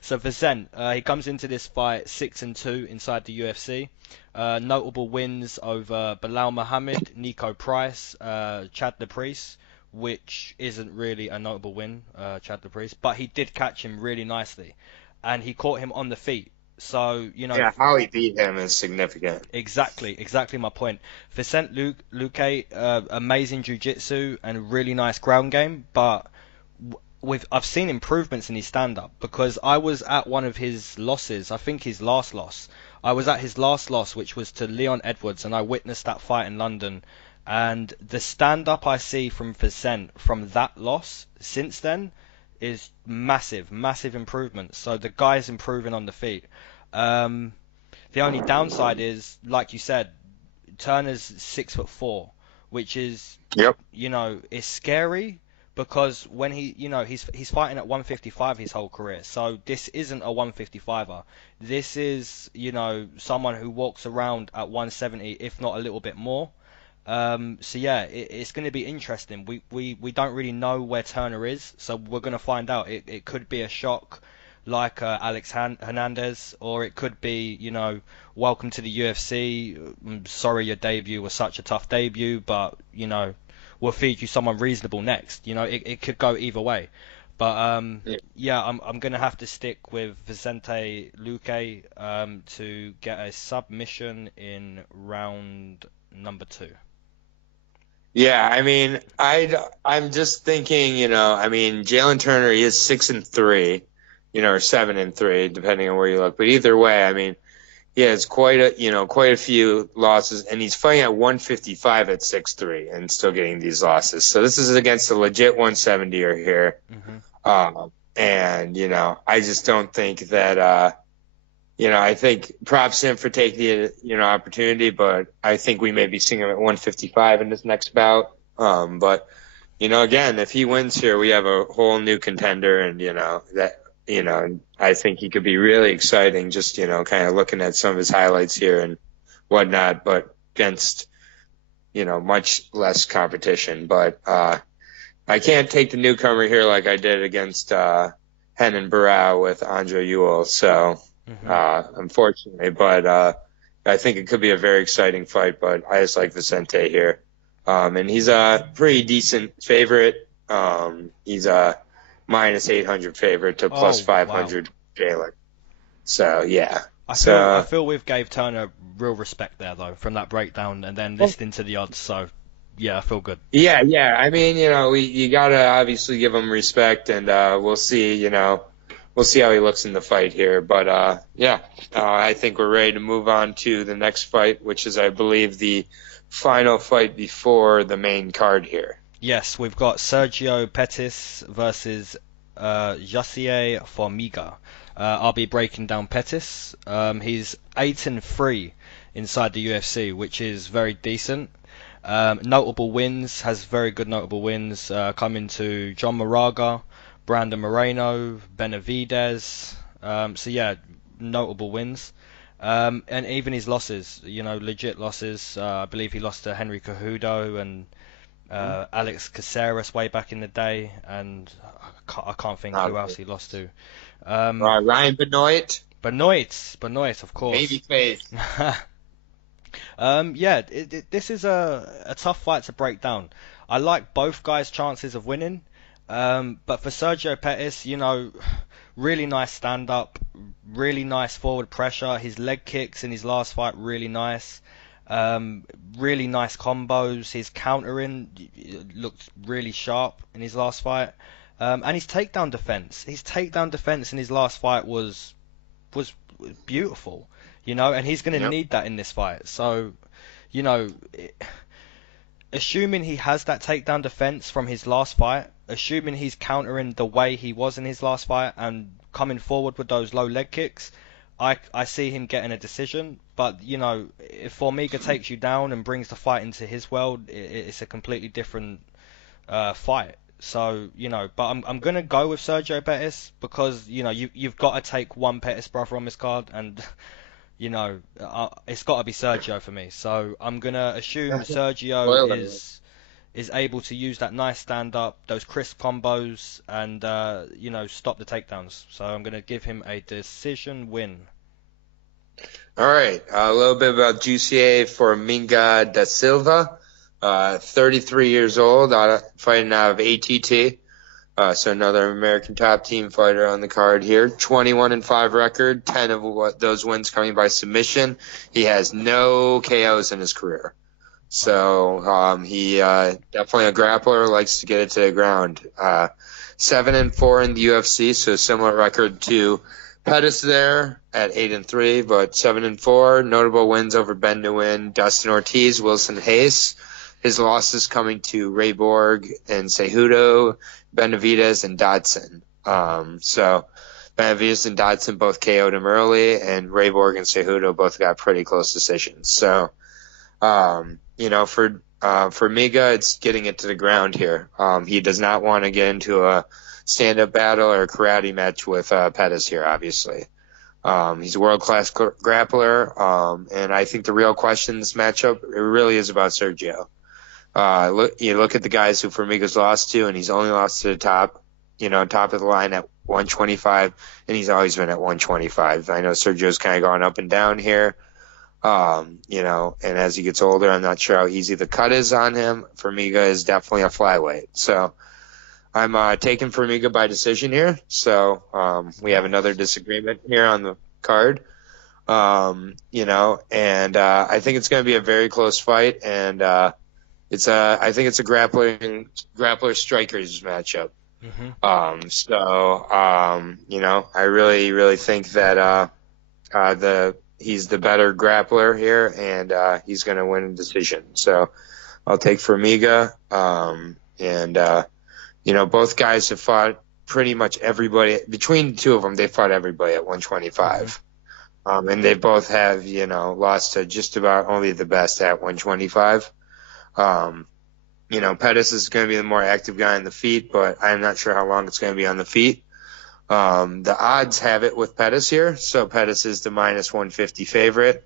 So Vicente, he comes into this fight 6-2 inside the UFC. Notable wins over Bilal Muhammad, Nico Price, Chad the Priest, which isn't really a notable win, Chad Dupree's, but he did catch him really nicely, and he caught him on the feet. So, Yeah, how he beat him is significant. Exactly my point. Vicente Luque, amazing jiu-jitsu and really nice ground game, but I've seen improvements in his stand-up, because I was at one of his losses, I think his last loss. I was at his last loss, which was to Leon Edwards, and I witnessed that fight in London. And the stand-up I see from Vicente from that loss since then is massive, massive improvement. So the guy's improving on the feet. The only downside is, like you said, Turner's 6'4", which is, Yep. is scary, because when he's fighting at 155 his whole career. So this isn't a 155er. This is, someone who walks around at 170, if not a little bit more. So yeah, it's going to be interesting. We don't really know where Turner is, so we're going to find out. It could be a shock like Alex Hernandez, or it could be, welcome to the UFC. I'm sorry your debut was such a tough debut, but, we'll feed you someone reasonable next. It could go either way. But yeah, I'm going to have to stick with Vicente Luque to get a submission in round number 2. Yeah, I mean, I'm just thinking, Jalen Turner, he is 6-3, or 7-3, depending on where you look. But either way, I mean, he has quite a few losses, and he's fighting at 155 at 6'3", and still getting these losses. So this is against a legit 170er here. Mm-hmm. And I just don't think that. I think props him for taking the opportunity, but I think we may be seeing him at 155 in this next bout. But again, if he wins here, we have a whole new contender, and I think he could be really exciting. Just kind of looking at some of his highlights here and whatnot, but against much less competition. But I can't take the newcomer here like I did against Henan Barao with Andre Ewell. So. Mm-hmm. Unfortunately, but I think it could be a very exciting fight. But I just like Vicente here, and he's a pretty decent favorite. He's a minus 800 favorite to plus 500 Jalen. So yeah, I feel we've gave Turner real respect there though from that breakdown, and then listening to the odds. So yeah, I feel good. Yeah. I mean, you gotta obviously give him respect, and we'll see. We'll see how he looks in the fight here. But, I think we're ready to move on to the next fight, which is, I believe, the final fight before the main card here. Yes, we've got Sergio Pettis versus Jassier Formiga. I'll be breaking down Pettis. He's 8-3 inside the UFC, which is very decent. Notable wins, has very good notable wins, coming to John Moraga, Brandon Moreno, Benavidez. So yeah, notable wins. And even his losses, legit losses. I believe he lost to Henry Cejudo and Alex Caceres way back in the day, and I can't think who else he lost to. Ryan Benoit. Benoit, of course. Babyface. This is a tough fight to break down. I like both guys' chances of winning. But for Sergio Pettis, really nice stand-up, really nice forward pressure. His leg kicks in his last fight, really nice. Really nice combos. His countering looked really sharp in his last fight. And his takedown defense. His takedown defense in his last fight was beautiful, and he's going to need that in this fight. So, assuming he has that takedown defense from his last fight, assuming he's countering the way he was in his last fight and coming forward with those low leg kicks, I see him getting a decision. But, if Formiga takes you down and brings the fight into his world, it's a completely different fight. So, but I'm going to go with Sergio Pettis because, you've got to take one Pettis brother on this card, and it's got to be Sergio for me. So I'm going to assume Sergio is able to use that nice stand-up, those crisp combos, and, stop the takedowns. So I'm going to give him a decision win. All right. A little bit about Jussier Formiga da Silva. 33 years old, fighting out of ATT. So another American top team fighter on the card here. 21-5 record, 10 of those wins coming by submission. He has no KOs in his career. So he definitely a grappler, likes to get it to the ground. 7-4 in the UFC, so similar record to Pettis there at 8-3, but 7-4. Notable wins over Ben Nguyen, Dustin Ortiz, Wilson Hayes. His losses coming to Ray Borg and Cejudo, Benavidez, and Dodson. So Benavidez and Dodson both KO'd him early, and Ray Borg and Cejudo both got pretty close decisions. So, for Formiga, it's getting it to the ground here. He does not want to get into a stand-up battle or a karate match with Pettis here, obviously. He's a world-class grappler, and I think the real question in this matchup, it really is about Sergio. You look at the guys who Formiga's lost to, and he's only lost to the top of the line at 125, and he's always been at 125. I know Sergio's kind of gone up and down here, and as he gets older, I'm not sure how easy the cut is on him. Formiga is definitely a flyweight. So I'm taking Formiga by decision here. So we have another disagreement here on the card. And I think it's going to be a very close fight, and I think it's a grappler strikers matchup. Mm-hmm. I really, really think that he's the better grappler here, and he's going to win a decision. So I'll take Formiga. Both guys have fought pretty much everybody. Between the two of them, they fought everybody at 125. Mm-hmm. And they both have, lost to just about only the best at 125. Pettis is going to be the more active guy on the feet, but I'm not sure how long it's going to be on the feet. The odds have it with Pettis here. So Pettis is the minus 150 favorite.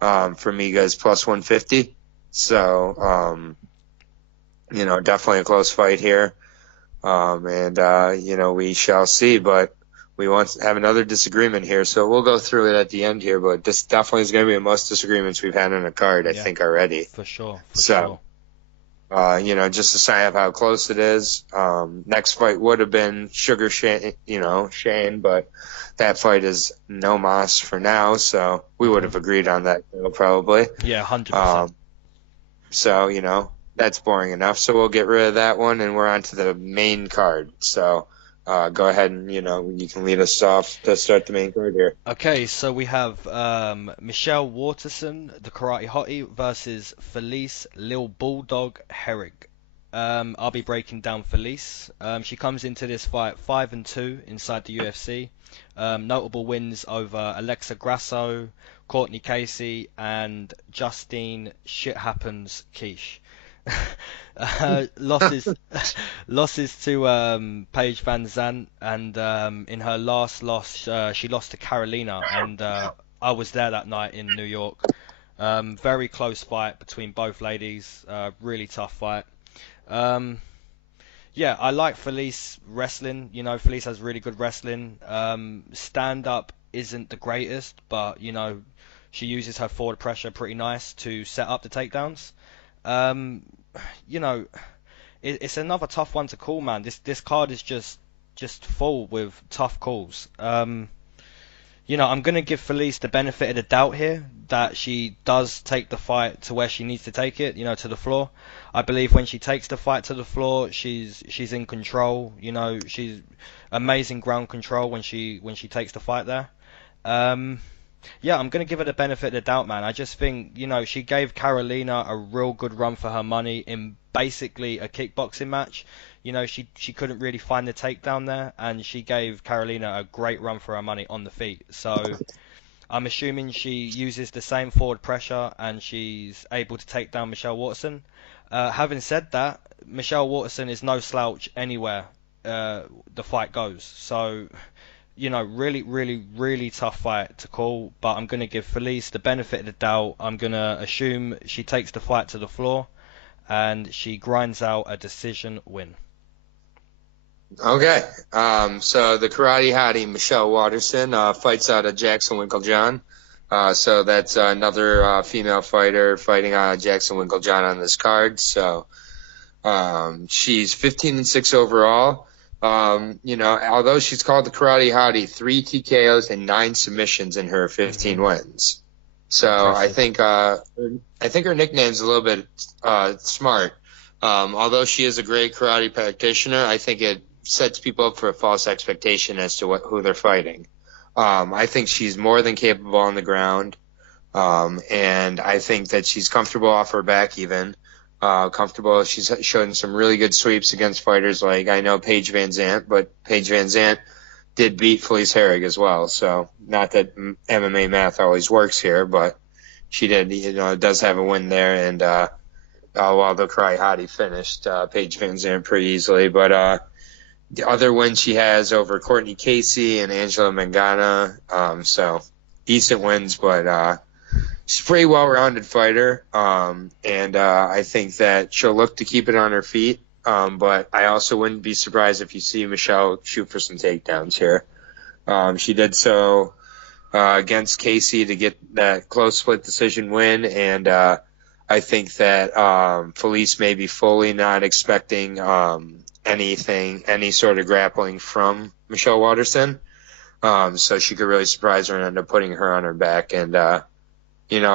Formiga is plus 150. So, definitely a close fight here. We shall see, but we want to have another disagreement here. So we'll go through it at the end here, but this definitely is going to be the most disagreements we've had on a card, I think, already. For sure. Just a sign of how close it is. Next fight would have been Sugar Shane, but that fight is no mas for now, so we would have agreed on that probably. Yeah, 100%. That's boring enough, so we'll get rid of that one, and we're on to the main card. So go ahead and, you can lead us off to start the main card here. Okay, so we have Michelle Waterson, the Karate Hottie, versus Felice Lil Bulldog Herrig. I'll be breaking down Felice. She comes into this fight 5-2 inside the UFC. Notable wins over Alexa Grasso, Courtney Casey, and Justine Shit Happens Quiche. Losses to Paige Van Zandt, and in her last loss she lost to Carolina, and I was there that night in New York. Very close fight between both ladies, really tough fight. I like Felice wrestling. Felice has really good wrestling. Stand up isn't the greatest, but she uses her forward pressure pretty nice to set up the takedowns. It's another tough one to call, man. This card is just full with tough calls. I'm gonna give Felice the benefit of the doubt here that she does take the fight to where she needs to take it, to the floor. I believe when she takes the fight to the floor, she's in control. She's amazing ground control when she takes the fight there. I'm going to give her the benefit of the doubt, man. I just think, she gave Carolina a real good run for her money in basically a kickboxing match. She couldn't really find the takedown there, and she gave Carolina a great run for her money on the feet. So I'm assuming she uses the same forward pressure and she's able to take down Michelle Waterson. Having said that, Michelle Waterson is no slouch anywhere the fight goes. So really, really, really tough fight to call, but I'm going to give Felice the benefit of the doubt. I'm going to assume she takes the fight to the floor and she grinds out a decision win. Okay. So the Karate Hottie, Michelle Waterson, fights out of Jackson Winklejohn. So that's another female fighter fighting Jackson Winklejohn on this card. So she's 15-6 overall. Although she's called the Karate Hottie, 3 TKOs and 9 submissions in her 15 wins. So impressive. I think her nickname's a little bit smart. Although she is a great karate practitioner, I think it sets people up for a false expectation as to who they're fighting. I think she's more than capable on the ground, and I think that she's comfortable off her back even. Comfortable. She's shown some really good sweeps against fighters like, I know, Paige Van Zandt, but Paige Van Zandt did beat Felice Herrig as well. So not that MMA math always works here, but she did, does have a win there. And while the Karate Hottie finished Paige Van Zandt pretty easily. But the other win she has over Courtney Casey and Angela Mangana. So decent wins, but she's a pretty well-rounded fighter, and I think that she'll look to keep it on her feet. But I also wouldn't be surprised if you see Michelle shoot for some takedowns here. She did so against Casey to get that close split decision win, and I think that Felice may be fully not expecting any sort of grappling from Michelle Waterson. So she could really surprise her and end up putting her on her back. And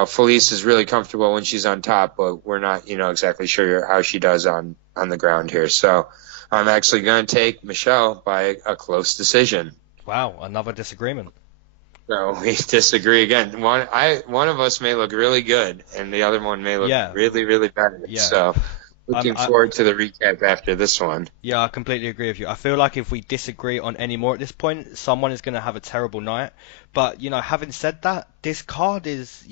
Felice is really comfortable when she's on top, but we're not, exactly sure how she does on the ground here. So I'm actually going to take Michelle by a close decision. Wow, another disagreement. So we disagree again. One of us may look really good, and the other one may look really, really bad. Yeah. So looking forward to the recap after this one. Yeah, I completely agree with you. I feel like if we disagree on any more at this point, someone is going to have a terrible night. But, having said that, this card is,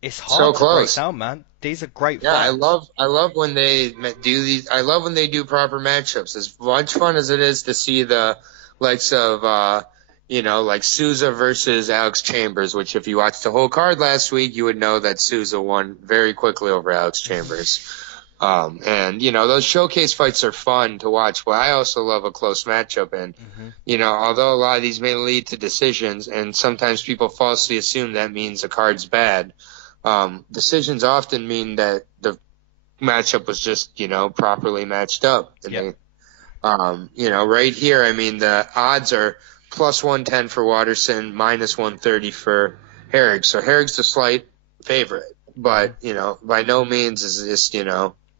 it's hard to break down, man. These are great fights. I love when they do these. I love when they do proper matchups. As much fun as it is to see the likes of, like Souza versus Alex Chambers, which if you watched the whole card last week, you would know that Souza won very quickly over Alex Chambers. And those showcase fights are fun to watch, but I also love a close matchup. And, although a lot of these may lead to decisions, and sometimes people falsely assume that means the card's bad, decisions often mean that the matchup was just, properly matched up. And right here, I mean, the odds are plus 110 for Waterson, minus 130 for Herrig. So Herrig's the slight favorite, but, by no means is this,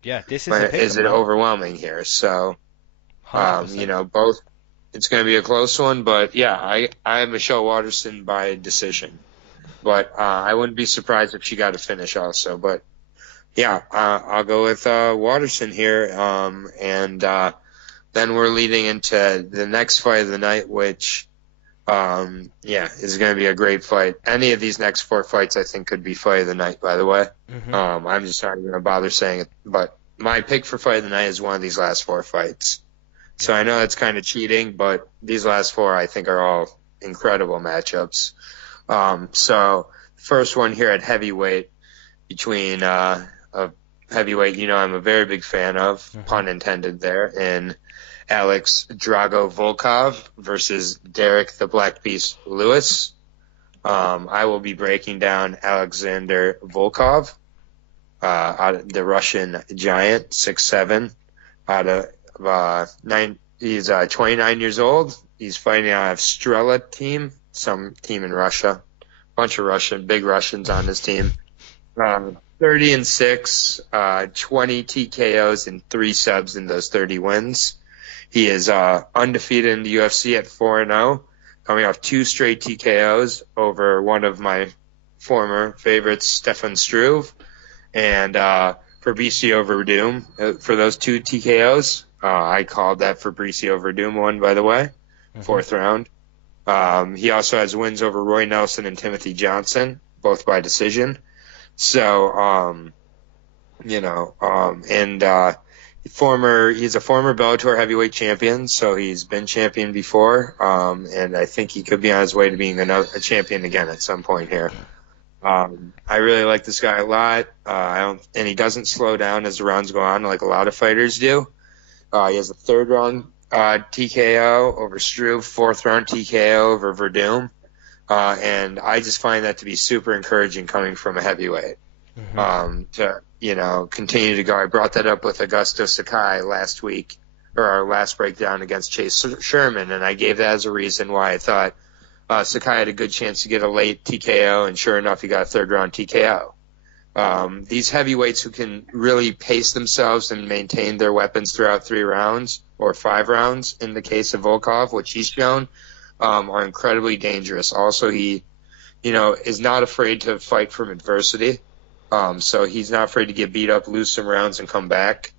is it overwhelming here? So, both, it's going to be a close one, but I am Michelle Waterson by decision. But I wouldn't be surprised if she got a finish also. But, I'll go with Waterson here. And then we're leading into the next fight of the night, which, is going to be a great fight. Any of these next 4 fights, I think, could be fight of the night, by the way. I'm just not going to bother saying it. But my pick for fight of the night is one of these last 4 fights. So I know that's kind of cheating, but these last 4, I think, are all incredible matchups. So first one here at heavyweight between a heavyweight, I'm a very big fan of, pun intended there, and Alex Drago Volkov versus Derek the Black Beast Lewis. I will be breaking down Alexander Volkov, the Russian giant, 6'7", out of he's 29 years old. He's fighting out of Strela team, some team in Russia, bunch of big Russians on his team. 30-6, 20 TKOs and 3 subs in those 30 wins. He is undefeated in the UFC at 4-0, coming off 2 straight TKOs over one of my former favorites, Stefan Struve, and Fabricio Verdum for those 2 TKOs. I called that Fabricio Verdum one, by the way, 4th round. He also has wins over Roy Nelson and Timothy Johnson, both by decision. So, he's a former Bellator heavyweight champion, so he's been champion before, and I think he could be on his way to being a champion again at some point here. I really like this guy a lot, and he doesn't slow down as the rounds go on like a lot of fighters do. He has a 3rd round TKO over Struve, 4th round TKO over Verdum. And I just find that to be super encouraging coming from a heavyweight. To, continue to go. I brought that up with Augusto Sakai last week, or our last breakdown against Chase Sherman, and I gave that as a reason why I thought Sakai had a good chance to get a late TKO, and sure enough, he got a third-round TKO. These heavyweights who can really pace themselves and maintain their weapons throughout 3 rounds or 5 rounds, in the case of Volkov, which he's shown, are incredibly dangerous. Also, he, is not afraid to fight from adversity. So he's not afraid to get beat up, lose some rounds, and come back.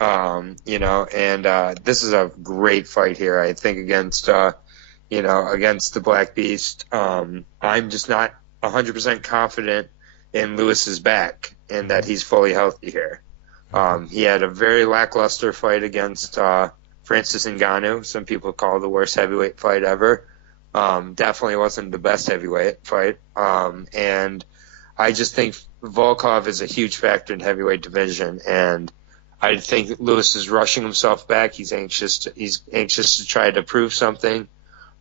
And this is a great fight here, I think, against the Black Beast. I'm just not 100% confident in Lewis's back and that he's fully healthy here. He had a very lackluster fight against Francis Ngannou. Some people call it the worst heavyweight fight ever. Definitely wasn't the best heavyweight fight. And I just think Volkov is a huge factor in heavyweight division, and I think Lewis is rushing himself back. He's anxious to try to prove something.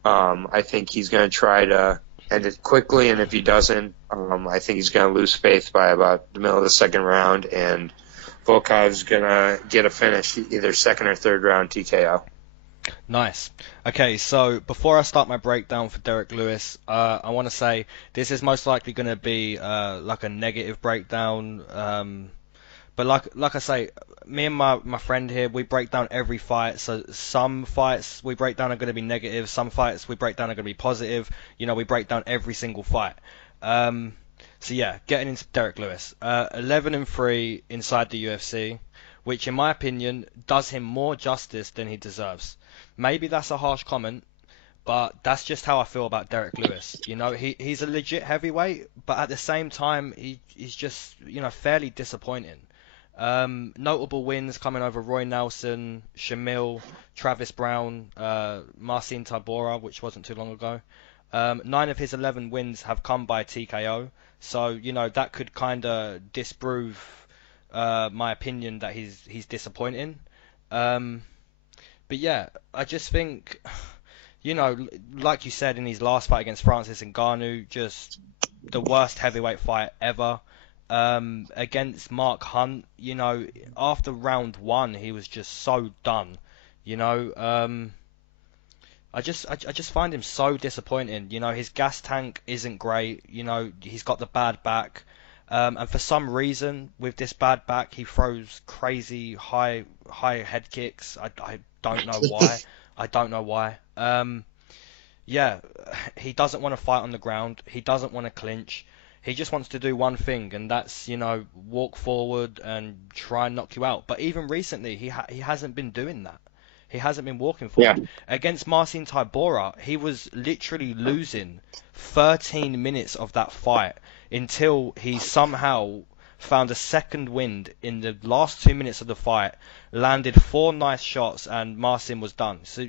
I think he's going to try to end it quickly, and if he doesn't, I think he's going to lose faith by about the middle of the second round, and Volkov's going to get a finish, either second or third round TKO. Nice. Okay, so before I start my breakdown for Derek Lewis, I want to say this is most likely going to be like a negative breakdown. But like I say, me and my friend here, we break down every fight. So some fights we break down are going to be negative. Some fights we break down are going to be positive. We break down every single fight. So yeah, getting into Derek Lewis, 11-3 inside the UFC, which in my opinion does him more justice than he deserves. Maybe that's a harsh comment, but that's just how I feel about Derek Lewis. He's a legit heavyweight, but at the same time, he's just, fairly disappointing. Notable wins coming over Roy Nelson, Shamil, Travis Brown, Marcin Tybura, which wasn't too long ago. 9 of his 11 wins have come by TKO, so, that could kind of disprove my opinion that he's disappointing. But yeah, I just think, like you said in his last fight against Francis Ngannou, just the worst heavyweight fight ever. Against Mark Hunt, after round 1, he was just so done. I just find him so disappointing. His gas tank isn't great. He's got the bad back. And for some reason, with this bad back, he throws crazy high head kicks. I don't know why. I don't know why. Yeah, he doesn't want to fight on the ground. He doesn't want to clinch. He just wants to do one thing, and that's, walk forward and try and knock you out. But even recently, he hasn't been doing that. He hasn't been walking forward. Yeah. Against Marcin Tybura, he was literally losing 13 minutes of that fight until he somehow found a second wind in the last 2 minutes of the fight, landed 4 nice shots, and Marcin was done. So,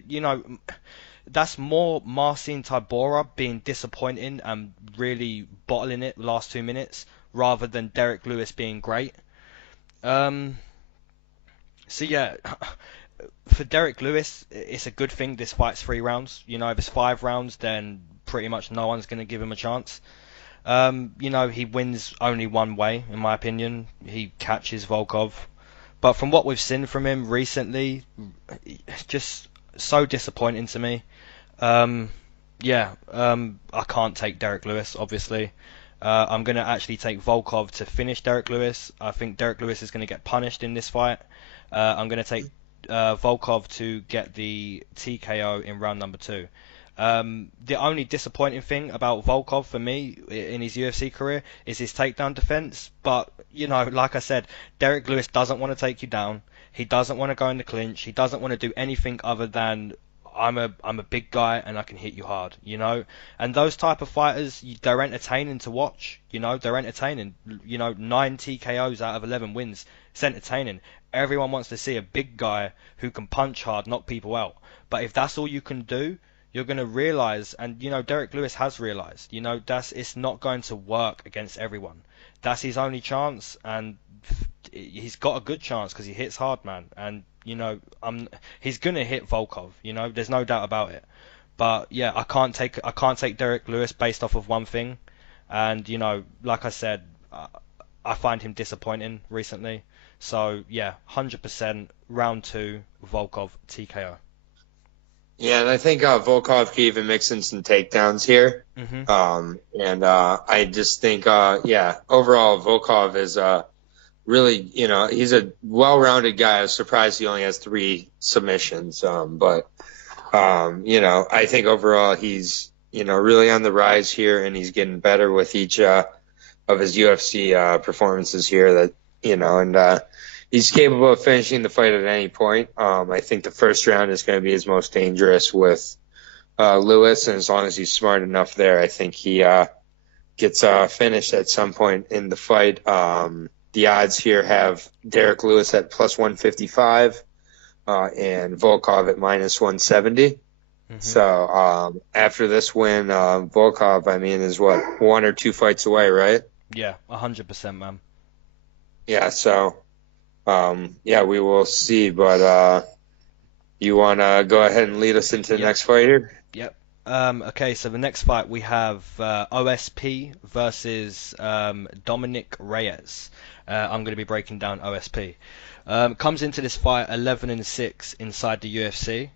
that's more Marcin Tybura being disappointing and really bottling it the last 2 minutes, rather than Derek Lewis being great. So yeah, for Derek Lewis, it's a good thing this fight's 3 rounds. If it's 5 rounds, then pretty much no one's going to give him a chance. He wins only one way, in my opinion. He catches Volkov. But from what we've seen from him recently, just so disappointing to me. I can't take Derek Lewis, obviously. I'm going to actually take Volkov to finish Derek Lewis. I think Derek Lewis is going to get punished in this fight. I'm going to take Volkov to get the TKO in round number 2. The only disappointing thing about Volkov for me in his UFC career is his takedown defense. But, like I said, Derek Lewis doesn't want to take you down. He doesn't want to go in the clinch. He doesn't want to do anything other than, I'm a big guy and I can hit you hard, And those type of fighters, they're entertaining to watch, They're entertaining. 9 TKOs out of 11 wins. It's entertaining. Everyone wants to see a big guy who can punch hard, knock people out. But if that's all you can do, you're going to realize, and Derek Lewis has realized, it's not going to work against everyone. That's his only chance, and he's got a good chance because he hits hard, man. And he's going to hit Volkov. There's no doubt about it. But yeah, I can't take Derek Lewis based off of one thing, and like I said, I find him disappointing recently. So yeah, 100% round two, Volkov TKO. Yeah, and I think Volkov could even mix in some takedowns here. Mhm. I just think, overall Volkov is really, he's a well-rounded guy. I was surprised he only has 3 submissions. I think overall he's, really on the rise here, and he's getting better with each of his UFC performances here. He's capable of finishing the fight at any point. I think the first round is going to be his most dangerous with Lewis, and as long as he's smart enough there, I think he gets finished at some point in the fight. The odds here have Derek Lewis at plus 155 and Volkov at minus 170. Mm-hmm. So after this win, Volkov, is what, 1 or 2 fights away, right? Yeah, 100%, man. Yeah, so we will see. But you want to go ahead and lead us into the next fight here? Yep. Okay, so the next fight we have OSP versus Dominic Reyes. I'm going to be breaking down OSP. Comes into this fight 11-6 inside the UFC.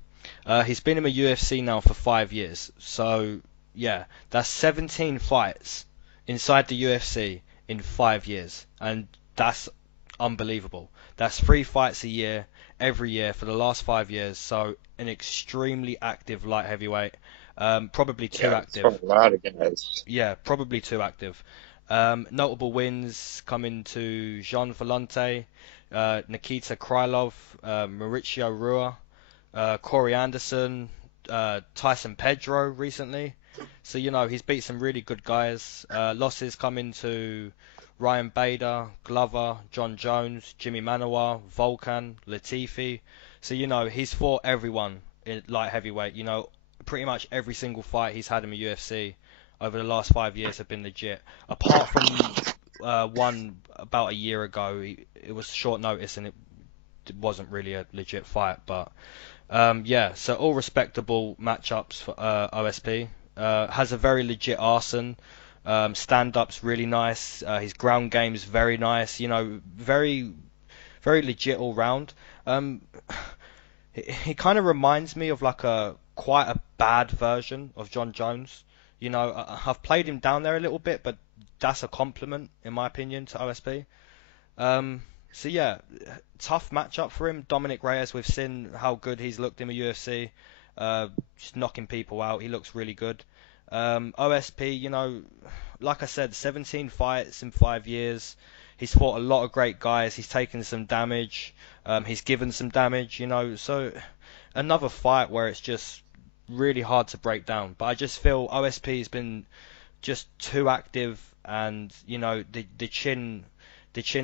He's been in the UFC now for 5 years. So, yeah, that's 17 fights inside the UFC in 5 years. And that's unbelievable. That's 3 fights a year, every year for the last 5 years. So, an extremely active light heavyweight. Probably too active. A lot of guys. Yeah, probably too active. Notable wins coming to Jean Volante, Nikita Krylov, Mauricio Rua, Corey Anderson, Tyson Pedro recently. So, he's beat some really good guys. Losses coming to Ryan Bader, Glover, John Jones, Jimmy Manoa, Volkan, Latifi. So, he's fought everyone in light heavyweight. Pretty much every single fight he's had in the UFC over the last 5 years have been legit. Apart from one about a year ago, it was short notice and it wasn't really a legit fight. But so all respectable matchups for OSP. Has a very legit arsenal. Stand-up's really nice. His ground game's very nice. Very, very legit all round. He kind of reminds me of like quite a bad version of John Jones. I've played him down there a little bit, but that's a compliment in my opinion to OSP. So yeah, tough matchup for him. Dominic Reyes, we've seen how good he's looked in the UFC. Just knocking people out. He looks really good. OSP, like I said, 17 fights in 5 years. He's fought a lot of great guys. He's taken some damage. He's given some damage, So another fight where it's just really hard to break down. But I just feel OSP's been just too active, and the chin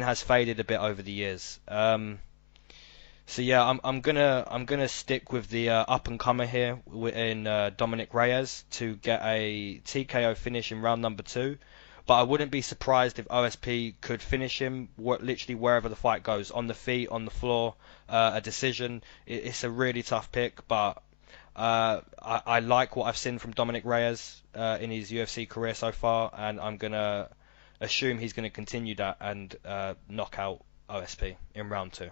has faded a bit over the years. So yeah, I'm gonna stick with the up and comer here in Dominic Reyes to get a TKO finish in round number 2. But I wouldn't be surprised if OSP could finish him literally wherever the fight goes, on the feet, on the floor, a decision. It's a really tough pick, but I like what I've seen from Dominic Reyes in his UFC career so far, and I'm gonna assume he's gonna continue that and knock out OSP in round 2.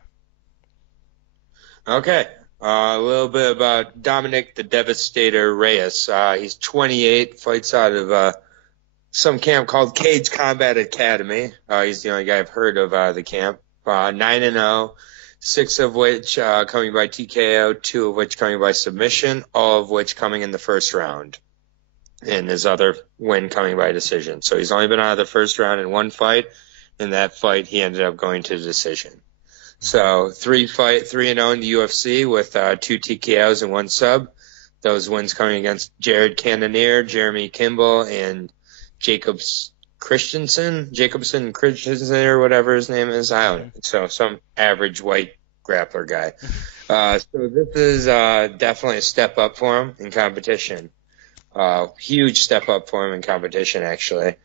Okay, a little bit about Dominic the Devastator Reyes. He's 28, fights out of some camp called Cage Combat Academy. He's the only guy I've heard of the camp. 9-0, 6 of which coming by TKO, 2 of which coming by submission, all of which coming in the first round, and his other win coming by decision. So he's only been out of the first round in 1 fight. In that fight, he ended up going to decision. So 3-0 in the UFC with 2 TKOs and 1 sub. Those wins coming against Jared Cannonier, Jeremy Kimball, and Jacobson Christensen, or whatever his name is. I don't know. So some average white grappler guy. So this is definitely a step up for him in competition. Huge step up for him in competition, actually.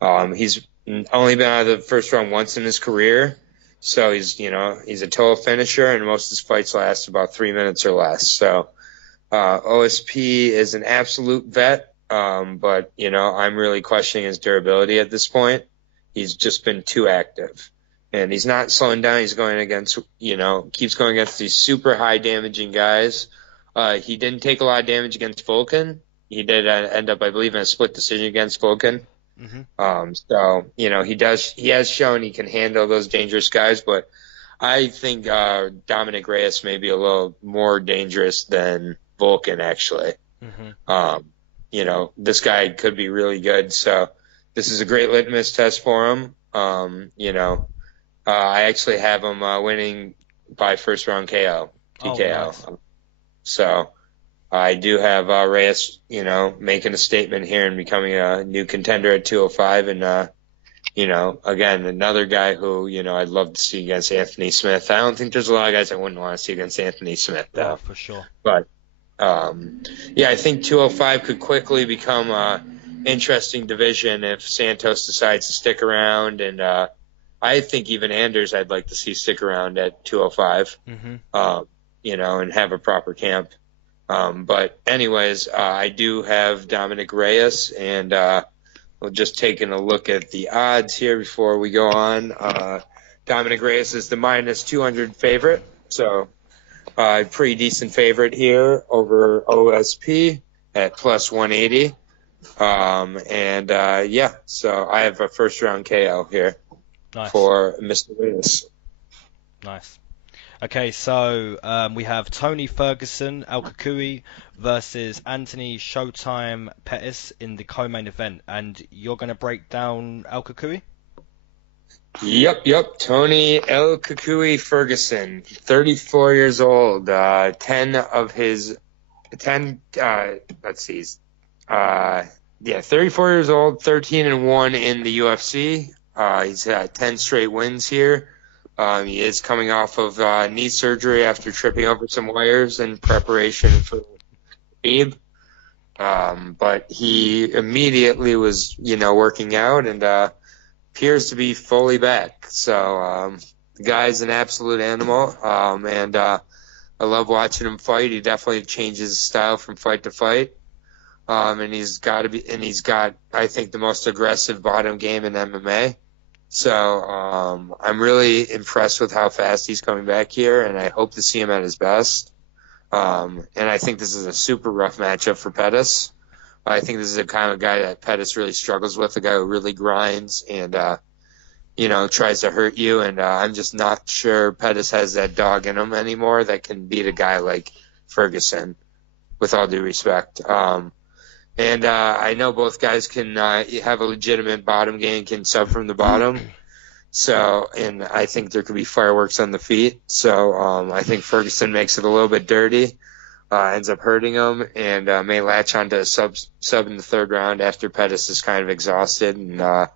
He's only been out of the first round once in his career. So he's a total finisher, and most of his fights last about 3 minutes or less. So OSP is an absolute vet, but, I'm really questioning his durability at this point. He's just been too active. And he's not slowing down. He's going against, keeps going against these super high damaging guys. He didn't take a lot of damage against Vulcan. He did end up, I believe, in a split decision against Vulcan. So, he has shown he can handle those dangerous guys, but I think Dominic Reyes may be a little more dangerous than Vulcan, actually. This guy could be really good. So this is a great litmus test for him. I actually have him winning by first round KO, TKO. Oh, nice. So I do have Reyes, making a statement here and becoming a new contender at 205. And, again, another guy who, I'd love to see against Anthony Smith. I don't think there's a lot of guys I wouldn't want to see against Anthony Smith, though. Oh, for sure. But, I think 205 could quickly become an interesting division if Santos decides to stick around. And I think even Anders I'd like to see stick around at 205, and have a proper camp. But anyways, I do have Dominic Reyes, and we're just taking a look at the odds here before we go on. Dominic Reyes is the minus 200 favorite, so pretty decent favorite here over OSP at plus 180. So I have a first round KO here. Nice. For Mr. Reyes. Nice. Okay, so we have Tony Ferguson, Al-Kakui versus Anthony Showtime Pettis in the co-main event, and you're going to break down Al-Kakui? Yep. Tony El-Kakui Ferguson, 34 years old, 34 years old, 13-1 in the UFC. He's had 10 straight wins here. He is coming off of knee surgery after tripping over some wires in preparation for Khabib. But he immediately was, working out and appears to be fully back. So the guy's an absolute animal, and I love watching him fight. He definitely changes his style from fight to fight. And he's got, I think, the most aggressive bottom game in MMA. So I'm really impressed with how fast he's coming back here, and I hope to see him at his best. And I think this is a super rough matchup for Pettis. I think this is the kind of guy that Pettis really struggles with, a guy who really grinds and, tries to hurt you. And I'm just not sure Pettis has that dog in him anymore that can beat a guy like Ferguson, with all due respect. And I know both guys can have a legitimate bottom game, can sub from the bottom. So, and I think there could be fireworks on the feet. So I think Ferguson makes it a little bit dirty, ends up hurting him, and may latch onto a sub in the third round after Pettis is kind of exhausted, and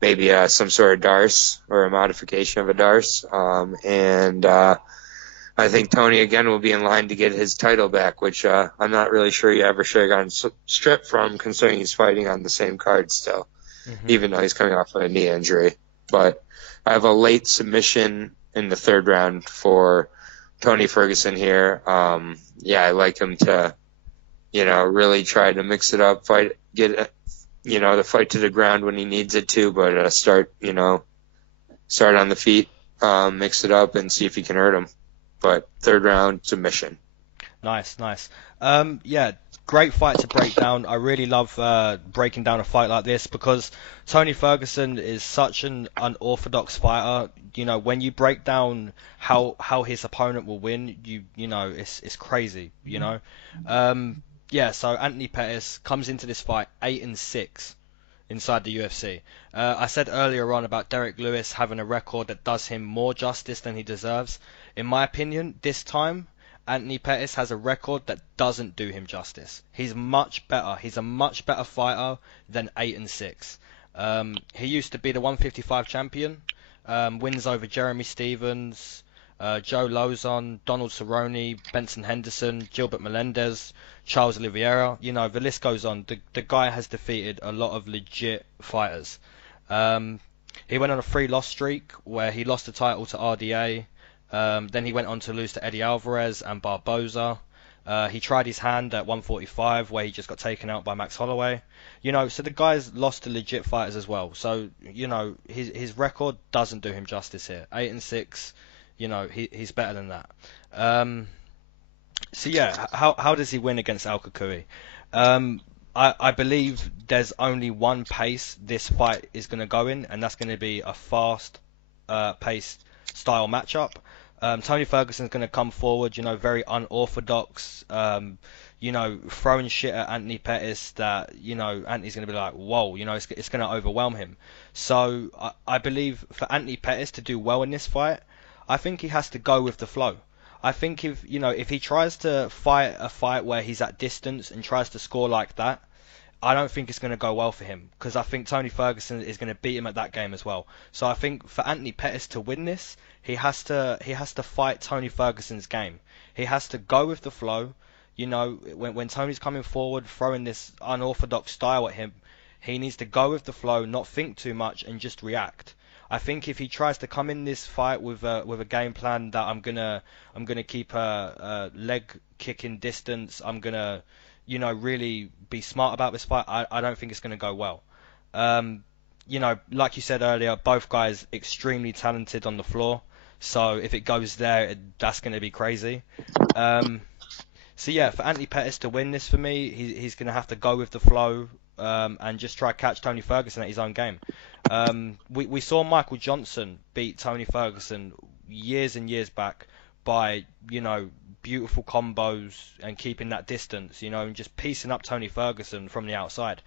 maybe some sort of Darce or a modification of a Darce. I think Tony, again, will be in line to get his title back, which I'm not really sure he ever should have gotten stripped from, considering he's fighting on the same card still, even though he's coming off of a knee injury. But I have a late submission in the third round for Tony Ferguson here. I like him to, really try to mix it up, get the fight to the ground when he needs it to, but start on the feet, mix it up, and see if he can hurt him. But third round submission. Nice. Great fight to break down. I really love breaking down a fight like this because Tony Ferguson is such an unorthodox fighter. When you break down how his opponent will win, it's crazy. So Anthony Pettis comes into this fight 8-6 inside the UFC. I said earlier on about Derek Lewis having a record that does him more justice than he deserves. In my opinion, this time, Anthony Pettis has a record that doesn't do him justice. He's much better. He's a much better fighter than 8-6. He used to be the 155 champion. Wins over Jeremy Stevens, Joe Lozon, Donald Cerrone, Benson Henderson, Gilbert Melendez, Charles Oliveira. The list goes on. The guy has defeated a lot of legit fighters. He went on a 3-loss streak where he lost the title to RDA. Then he went on to lose to Eddie Alvarez and Barboza. He tried his hand at 145 where he just got taken out by Max Holloway. So the guy's lost to legit fighters as well. So, his record doesn't do him justice here. 8-6, he's better than that. So yeah, how does he win against Al Kukui? I believe there's only one pace this fight is going to go in, and that's going to be a fast paced style matchup. Tony Ferguson's going to come forward, very unorthodox, throwing shit at Anthony Pettis that, Anthony's going to be like, whoa, it's going to overwhelm him. So I believe for Anthony Pettis to do well in this fight, I think he has to go with the flow. I think if he tries to fight a fight where he's at distance and tries to score like that, I don't think it's going to go well for him, because I think Tony Ferguson is going to beat him at that game as well. So I think for Anthony Pettis to win this, he has to fight Tony Ferguson's game. He has to go with the flow. When Tony's coming forward, throwing this unorthodox style at him, he needs to go with the flow, not think too much, and just react. I think if he tries to come in this fight with a game plan that I'm gonna keep a leg kicking distance, I'm gonna really be smart about this fight, I don't think it's gonna go well. Like you said earlier, both guys extremely talented on the floor, so if it goes there, that's gonna be crazy. So yeah, for Anthony Pettis to win this for me, he's gonna have to go with the flow. And just try to catch Tony Ferguson at his own game. We saw Michael Johnson beat Tony Ferguson years and years back by, beautiful combos and keeping that distance, and just piecing up Tony Ferguson from the outside.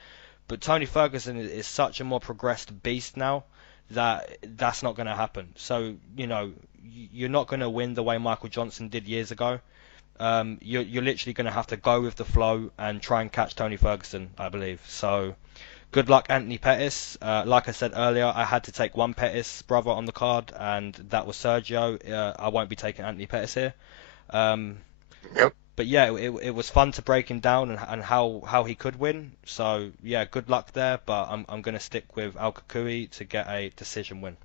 But Tony Ferguson is such a more progressed beast now that that's not going to happen. So, you're not going to win the way Michael Johnson did years ago. You're literally going to have to go with the flow and try and catch Tony Ferguson, I believe. So, good luck, Anthony Pettis. Like I said earlier, I had to take one Pettis brother on the card, and that was Sergio. I won't be taking Anthony Pettis here. Yep. But yeah, it was fun to break him down and how he could win. So yeah, good luck there. But I'm going to stick with Al Kukui to get a decision win.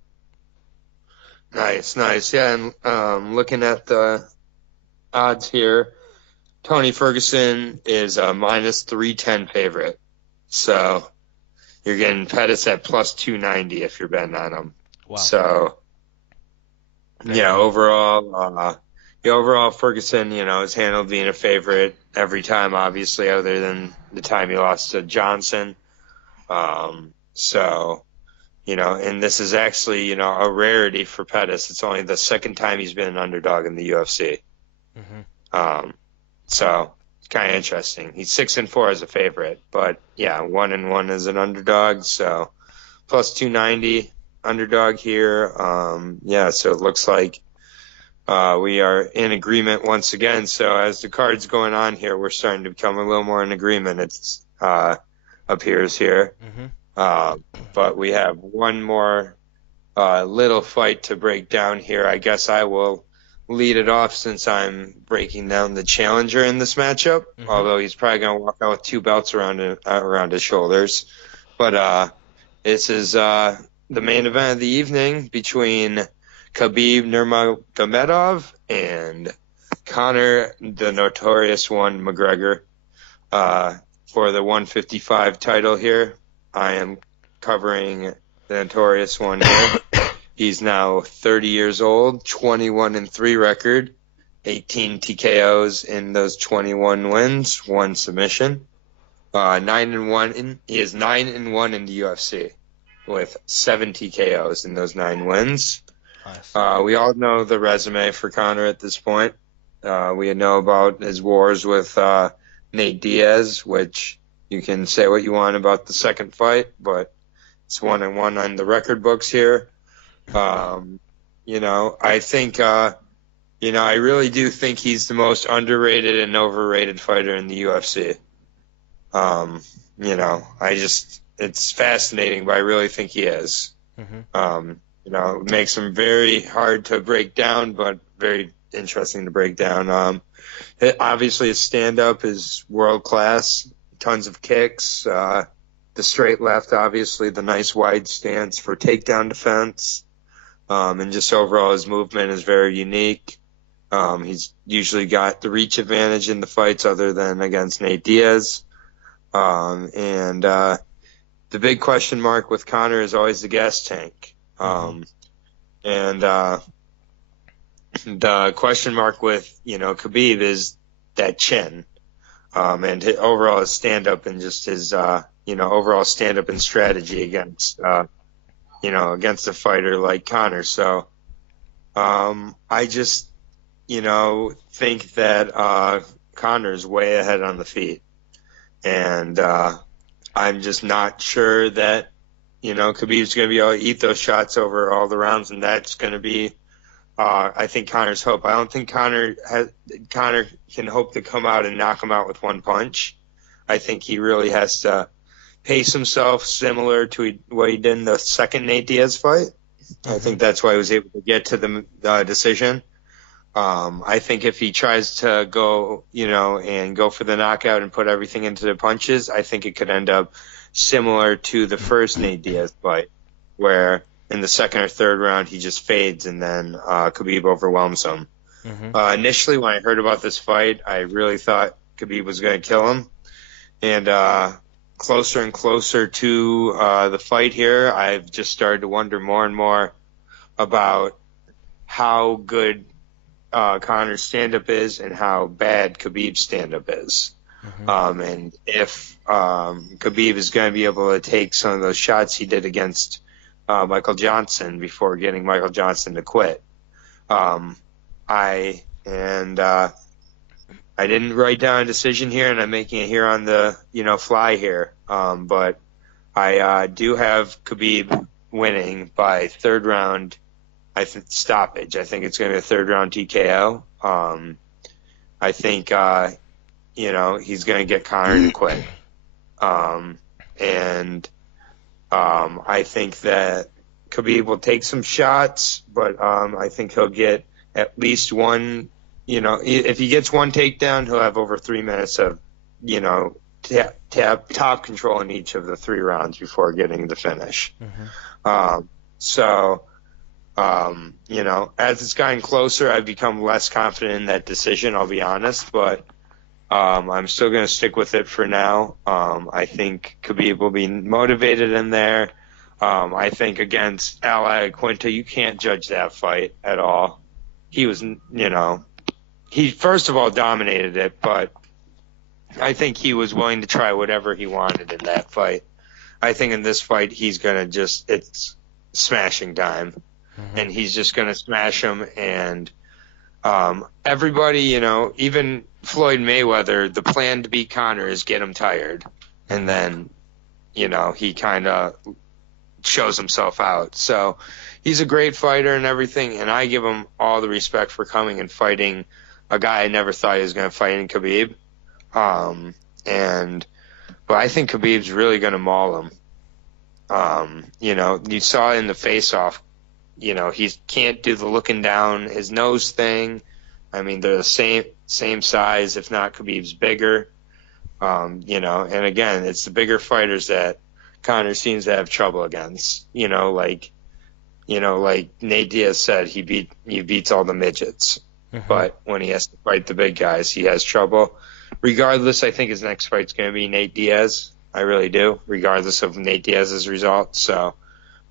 Nice. Yeah, and looking at the odds here, Tony Ferguson is a minus 310 favorite. So you're getting Pettis at plus 290 if you're betting on him. Wow. So yeah, overall Ferguson, has handled being a favorite every time, obviously, other than the time he lost to Johnson. And this is actually, a rarity for Pettis. It's only the second time he's been an underdog in the UFC. Mm-hmm. So it's kind of interesting. He's 6-4 as a favorite, but yeah, 1-1 as an underdog. So plus 290 underdog here. So it looks like we are in agreement once again. So as the card's going on here, we're starting to become a little more in agreement. It appears here. Mm-hmm. But we have one more little fight to break down here. I guess I will lead it off since I'm breaking down the challenger in this matchup, although he's probably going to walk out with 2 belts around his shoulders. But this is the main event of the evening between Khabib Nurmagomedov and Conor, the notorious one, McGregor, for the 155 title here. I am covering the notorious one here. He's now 30 years old, 21-3 record, 18 TKOs in those 21 wins, 1 submission. 9-1. He is 9-1 in the UFC with 7 TKOs in those 9 wins. Nice. We all know the resume for Conor at this point. We know about his wars with Nate Diaz, which you can say what you want about the second fight, but it's 1-1 on the record books here. I think, I really do think he's the most underrated and overrated fighter in the UFC. It's fascinating, but I really think he is. Mm-hmm. It makes him very hard to break down, but very interesting to break down. Obviously his stand-up is world-class, tons of kicks, the straight left, obviously, the nice wide stance for takedown defense. And just overall his movement is very unique. He's usually got the reach advantage in the fights other than against Nate Diaz. And the big question mark with Conor is always the gas tank. And the question mark with, Khabib is that chin. And his overall his stand-up and just his, overall stand-up and strategy against a fighter like Conor. So I just, think that Conor's way ahead on the feet. And I'm just not sure that, Khabib's going to be able to eat those shots over all the rounds, and that's going to be, I think, Conor's hope. I don't think Conor can hope to come out and knock him out with one punch. I think he really has to pace himself similar to what he did in the second Nate Diaz fight. I think that's why he was able to get to the decision. I think if he tries to go, and go for the knockout and put everything into the punches, I think it could end up similar to the first Nate Diaz fight, where in the second or third round he just fades and then Khabib overwhelms him. Initially, when I heard about this fight, I really thought Khabib was going to kill him. And closer and closer to the fight here, I've just started to wonder more and more about how good Conor's stand-up is and how bad Khabib's stand-up is. And if Khabib is going to be able to take some of those shots he did against Michael Johnson before getting Michael Johnson to quit. I didn't write down a decision here, and I'm making it here on the fly here. But I do have Khabib winning by third round. I think stoppage. I think it's going to be a third round TKO. I think he's going to get Conor to quit. I think that Khabib will take some shots, but I think he'll get at least one. If he gets one takedown, he'll have over 3 minutes of top control in each of the 3 rounds before getting the finish. As it's gotten closer, I've become less confident in that decision, I'll be honest, but I'm still going to stick with it for now. I think Khabib will be motivated in there. I think against Al Quinta, you can't judge that fight at all. He was, he first of all dominated it, but I think he was willing to try whatever he wanted in that fight. I think in this fight, he's going to it's smashing time. And he's just going to smash him. And everybody, even Floyd Mayweather, the plan to beat Conor is get him tired. And then, he kind of shows himself out. So he's a great fighter and everything. And I give him all the respect for coming and fighting a guy I never thought he was going to fight in Khabib. But I think Khabib's really going to maul him. You saw in the face-off, he can't do the looking down his nose thing. I mean, they're the same size, if not Khabib's bigger. And again, it's the bigger fighters that Conor seems to have trouble against. Like Nate Diaz said, he beats all the midgets. But when he has to fight the big guys, he has trouble. Regardless, I think his next fight's going to be Nate Diaz. I really do, regardless of Nate Diaz's result. So,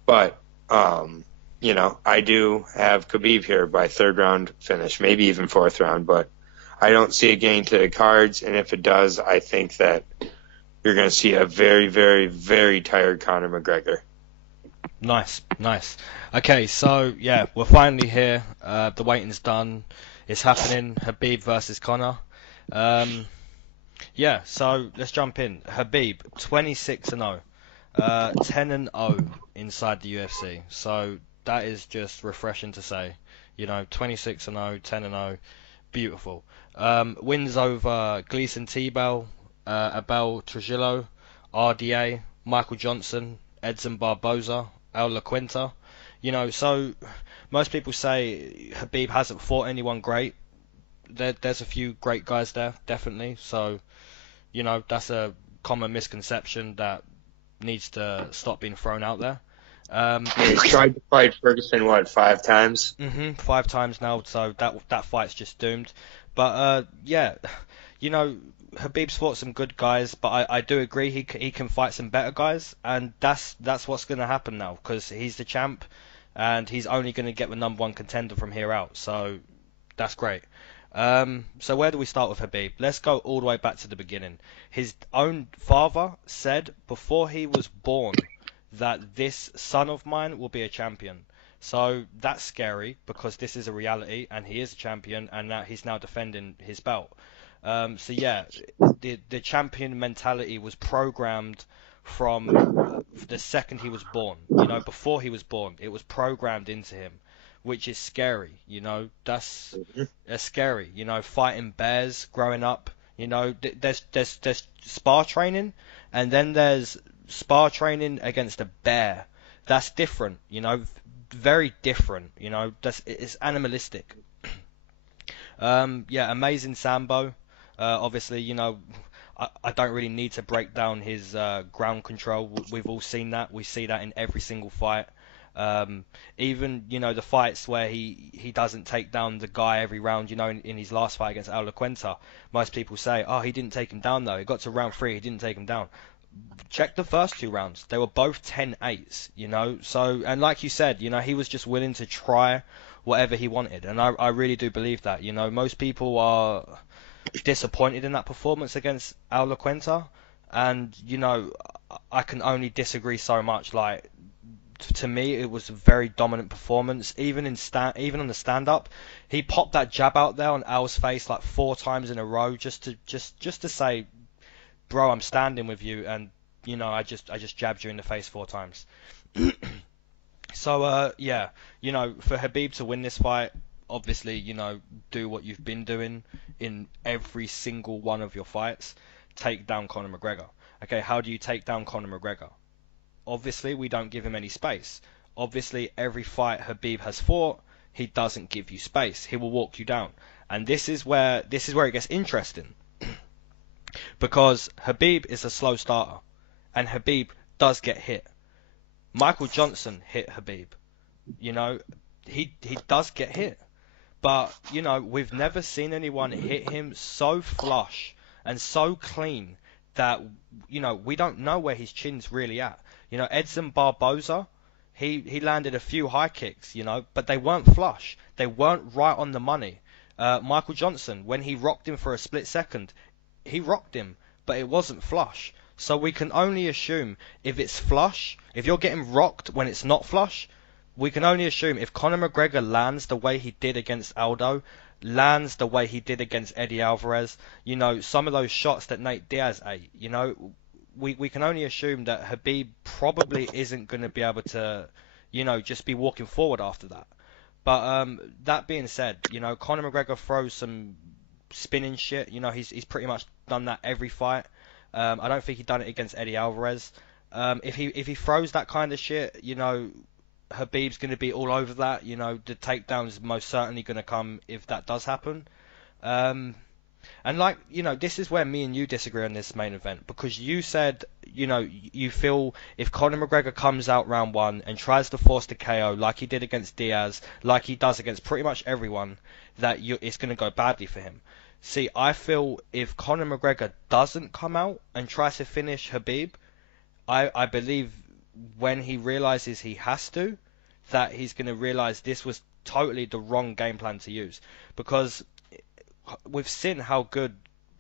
but, I do have Khabib here by third round finish, maybe even fourth round, but I don't see it getting to the cards. And if it does, I think that you're going to see a very, very, very tired Conor McGregor. Nice. Okay, so yeah, we're finally here. The waiting's done. It's happening. Khabib versus Conor. So let's jump in. Khabib, 26-0, 10-0 inside the UFC. So that is just refreshing to say. 26-0, 10-0, beautiful. Wins over Gleason Tibel, Abel Trujillo, RDA, Michael Johnson, Edson Barboza, El La Quinta. So most people say Khabib hasn't fought anyone great. There's a few great guys there, definitely. So, that's a common misconception that needs to stop being thrown out there. He's tried to fight Ferguson, what, 5 times? 5 times now, so that fight's just doomed. But yeah, you know, Khabib's fought some good guys, but I do agree he can fight some better guys, and that's what's going to happen now because he's the champ, and he's only going to get the number one contender from here out. So that's great. So where do we start with Khabib? Let's go all the way back to the beginning. His own father said before he was born that this son of mine will be a champion. So that's scary because this is a reality, and he is a champion, and now he's now defending his belt. So yeah, the champion mentality was programmed from the second he was born. You know, before he was born, it was programmed into him, which is scary. You know, that's scary. You know, fighting bears growing up. You know, there's spar training, and then there's spar training against a bear. That's different. You know, very different. You know, it's animalistic. Yeah, amazing Sambo. Obviously, you know, I don't really need to break down his ground control. We've all seen that. We see that in every single fight. Even, you know, the fights where he doesn't take down the guy every round, you know, in his last fight against Al Quenta, most people say, oh, he didn't take him down though. He got to round 3, he didn't take him down. Check the first 2 rounds. They were both 10-8s, you know. So, and like you said, you know, he was just willing to try whatever he wanted. And I really do believe that. You know, most people are disappointed in that performance against Al Quenta. And, you know, I can only disagree so much. Like, to me, it was a very dominant performance. Even on the stand-up, he popped that jab out there on Al's face like 4 times in a row, just to say, bro, I'm standing with you, and you know, I just jabbed you in the face 4 times. So yeah, you know, for Khabib to win this fight, obviously, you know, do what you've been doing in every single one of your fights, take down Conor McGregor. Okay, how do you take down Conor McGregor? Obviously, we don't give him any space. Obviously, every fight Khabib has fought, he doesn't give you space. He will walk you down, and this is where it gets interesting. Because Khabib is a slow starter, and Khabib does get hit. Michael Johnson hit Khabib. You know, he does get hit. But, you know, we've never seen anyone hit him so flush and so clean that, you know, we don't know where his chin's really at. You know, Edson Barboza, he landed a few high kicks, you know, but they weren't flush. They weren't right on the money. Michael Johnson, when he rocked him for a split second, he rocked him, but it wasn't flush. So we can only assume if it's flush, if you're getting rocked when it's not flush, we can only assume if Conor McGregor lands the way he did against Aldo, lands the way he did against Eddie Alvarez, you know, some of those shots that Nate Diaz ate, you know, we can only assume that Khabib probably isn't going to be able to, you know, just be walking forward after that. But that being said, you know, Conor McGregor throws some spinning shit. You know, he's pretty much done that every fight. I don't think he done it against Eddie Alvarez. If he throws that kind of shit, you know, Khabib's going to be all over that. You know, the takedown's most certainly going to come if that does happen. And like, you know, this is where me and you disagree on this main event, because you said, you know, you feel if Conor McGregor comes out round 1 and tries to force the KO like he did against Diaz, like he does against pretty much everyone, that it's going to go badly for him. See, I feel if Conor McGregor doesn't come out and try to finish Khabib, I believe when he realizes he has to, that he's going to realize this was totally the wrong game plan to use. Because we've seen how good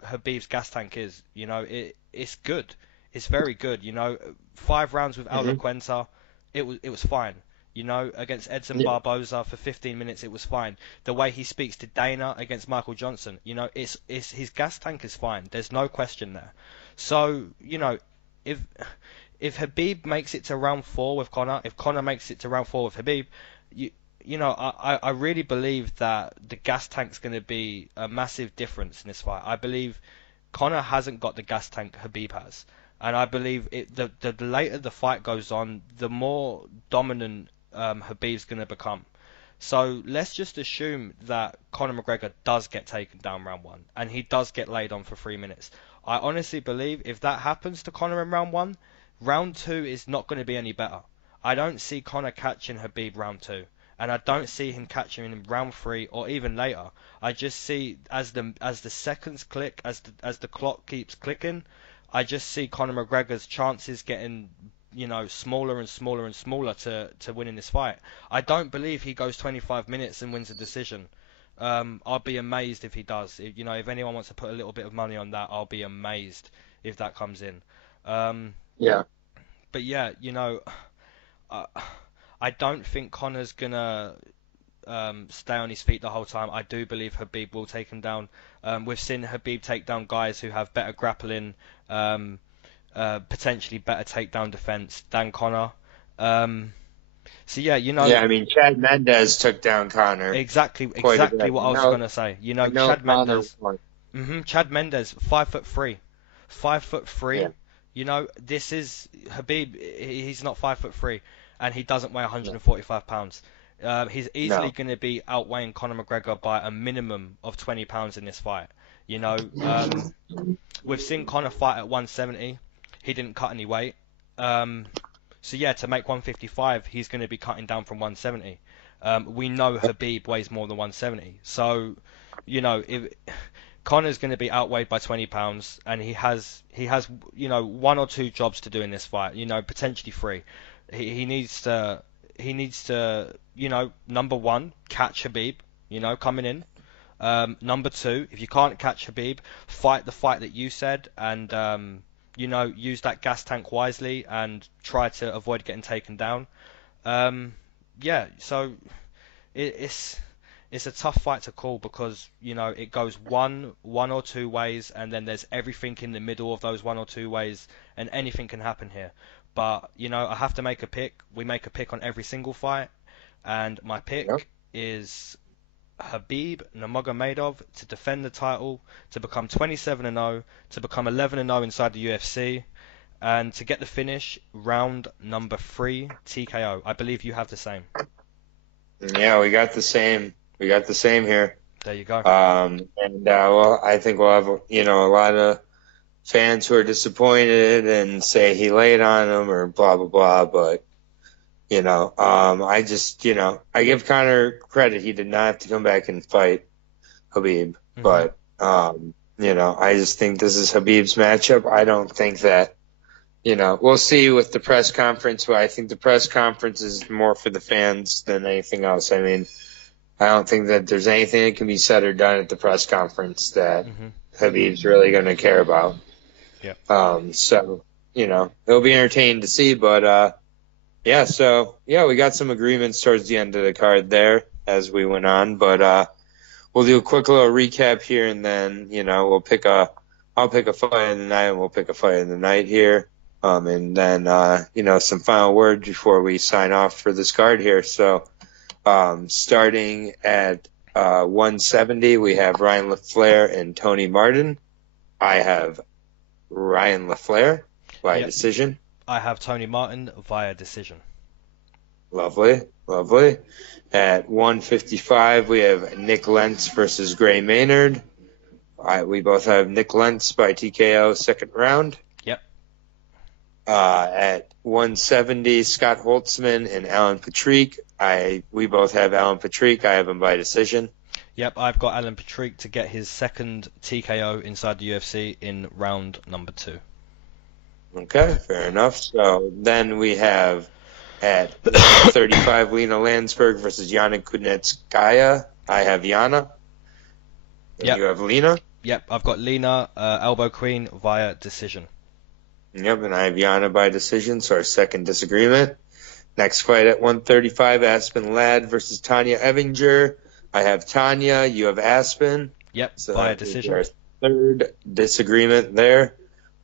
Khabib's gas tank is. You know, it's good. It's very good. You know, 5 rounds with Al Quenta, it was fine. You know, against Edson Barboza for 15 minutes, it was fine. The way he speaks to Dana against Michael Johnson, you know, it's his gas tank is fine. There's no question there. So, you know, if Khabib makes it to round 4 with Conor, if Conor makes it to round 4 with Khabib, you know, I really believe that the gas tank's going to be a massive difference in this fight. I believe Conor hasn't got the gas tank Khabib has. And I believe the later the fight goes on, the more dominant Khabib's going to become. So let's just assume that Conor McGregor does get taken down round 1 and he does get laid on for 3 minutes. I honestly believe if that happens to Conor in round 1, round 2 is not going to be any better. I don't see Conor catching Khabib round 2, and I don't see him catching him in round 3 or even later. I just see as the seconds click, as the clock keeps clicking, I just see Conor McGregor's chances getting, smaller and smaller and smaller to winning this fight. I don't believe he goes 25 minutes and wins a decision. I'll be amazed if he does. If anyone wants to put a little bit of money on that, I'll be amazed if that comes in. Yeah. But yeah, I don't think Conor's gonna stay on his feet the whole time. I do believe Khabib will take him down. We've seen Khabib take down guys who have better grappling, potentially better takedown defense than Conor. So yeah, Yeah, I mean, Chad Mendes took down Conor. Exactly what I was gonna say. Chad Mendes. Chad Mendes, 5'3", 5'3". Yeah. This is Khabib. He's not 5'3", and he doesn't weigh 145 pounds. He's easily going to be outweighing Conor McGregor by a minimum of 20 pounds in this fight. We've seen Conor fight at 170. He didn't cut any weight. So yeah, to make 155, he's going to be cutting down from 170. We know Khabib weighs more than 170. So, if Conor's going to be outweighed by 20 pounds, and he has 1 or 2 jobs to do in this fight. Potentially 3. He needs to number 1, catch Khabib. Coming in. Number 2, if you can't catch Khabib, fight the fight that you said, and use that gas tank wisely and try to avoid getting taken down. So it's a tough fight to call because it goes one or 2 ways, and then there's everything in the middle of those 1 or 2 ways, and anything can happen here. But I have to make a pick. We make a pick on every single fight, and my pick is Khabib Nurmagomedov to defend the title, to become 27-0, to become 11-0 inside the UFC, and to get the finish round number 3 TKO. I believe you have the same. Yeah, we got the same. We got the same here. There you go. Well, I think we'll have a lot of fans who are disappointed and say he laid on him or blah blah blah, but. I just, I give Conor credit. He did not have to come back and fight Khabib. Mm-hmm. But, I just think this is Khabib's matchup. I don't think that, we'll see with the press conference, but I think the press conference is more for the fans than anything else. I mean, I don't think that there's anything that can be said or done at the press conference that Khabib's really going to care about. Yeah. So, it'll be entertaining to see, but, we got some agreements towards the end of the card there as we went on, but we'll do a quick little recap here, and then I'll pick a fight of the night, and we'll pick a fight of the night here, and then some final words before we sign off for this card here. So starting at 170, we have Ryan Laflare and Tony Marton. I have Ryan Laflare by decision. I have Tony Marton via decision. Lovely. At 155, we have Nick Lentz versus Gray Maynard. We both have Nick Lentz by TKO second round. Yep. At 170, Scott Holtzman and Alan Patrick. We both have Alan Patrick. I have him by decision. Yep, I've got Alan Patrick to get his second TKO inside the UFC in round number 2. Okay, fair enough. So then we have at 35, Lina Lansberg versus Yana Kunitskaya. I have Yana. And you have Lina? Yep, I've got Lina, elbow queen via decision. Yep, and I have Yana by decision, so our second disagreement. Next fight at 135, Aspen Ladd versus Tonya Evinger. I have Tonya, you have Aspen. Yep, so via decision. Our third disagreement there.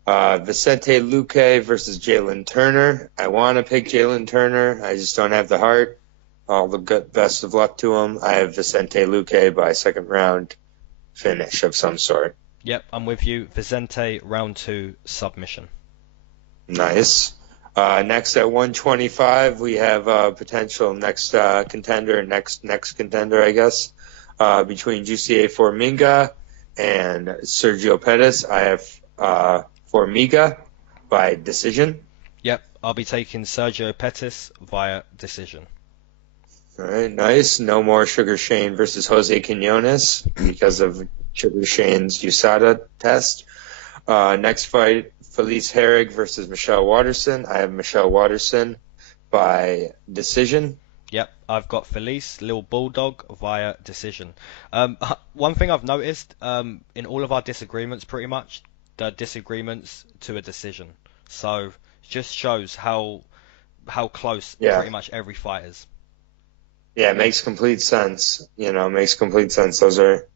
Vicente Luque versus Jalen Turner. I want to pick Jalen Turner. I just don't have the heart. All the best of luck to him. I have Vicente Luque by second round finish of some sort. Yep, I'm with you. Vicente, round 2 submission. Nice. Next at 125, we have potential next contender, next contender, I guess, between Jussier Formiga and Sergio Pettis. I have Formiga by decision. Yep, I'll be taking Sergio Pettis via decision. All right, nice. No more Sugar Shane versus Jose Quinones because of Sugar Shane's USADA test. Next fight, Felice Herrig versus Michelle Waterson. I have Michelle Waterson by decision. Yep, I've got Felice, Lil Bulldog via decision. One thing I've noticed in all of our disagreements, pretty much, the disagreements to a decision. So it just shows how close pretty much every fight is. Yeah, it makes complete sense. Makes complete sense. Those are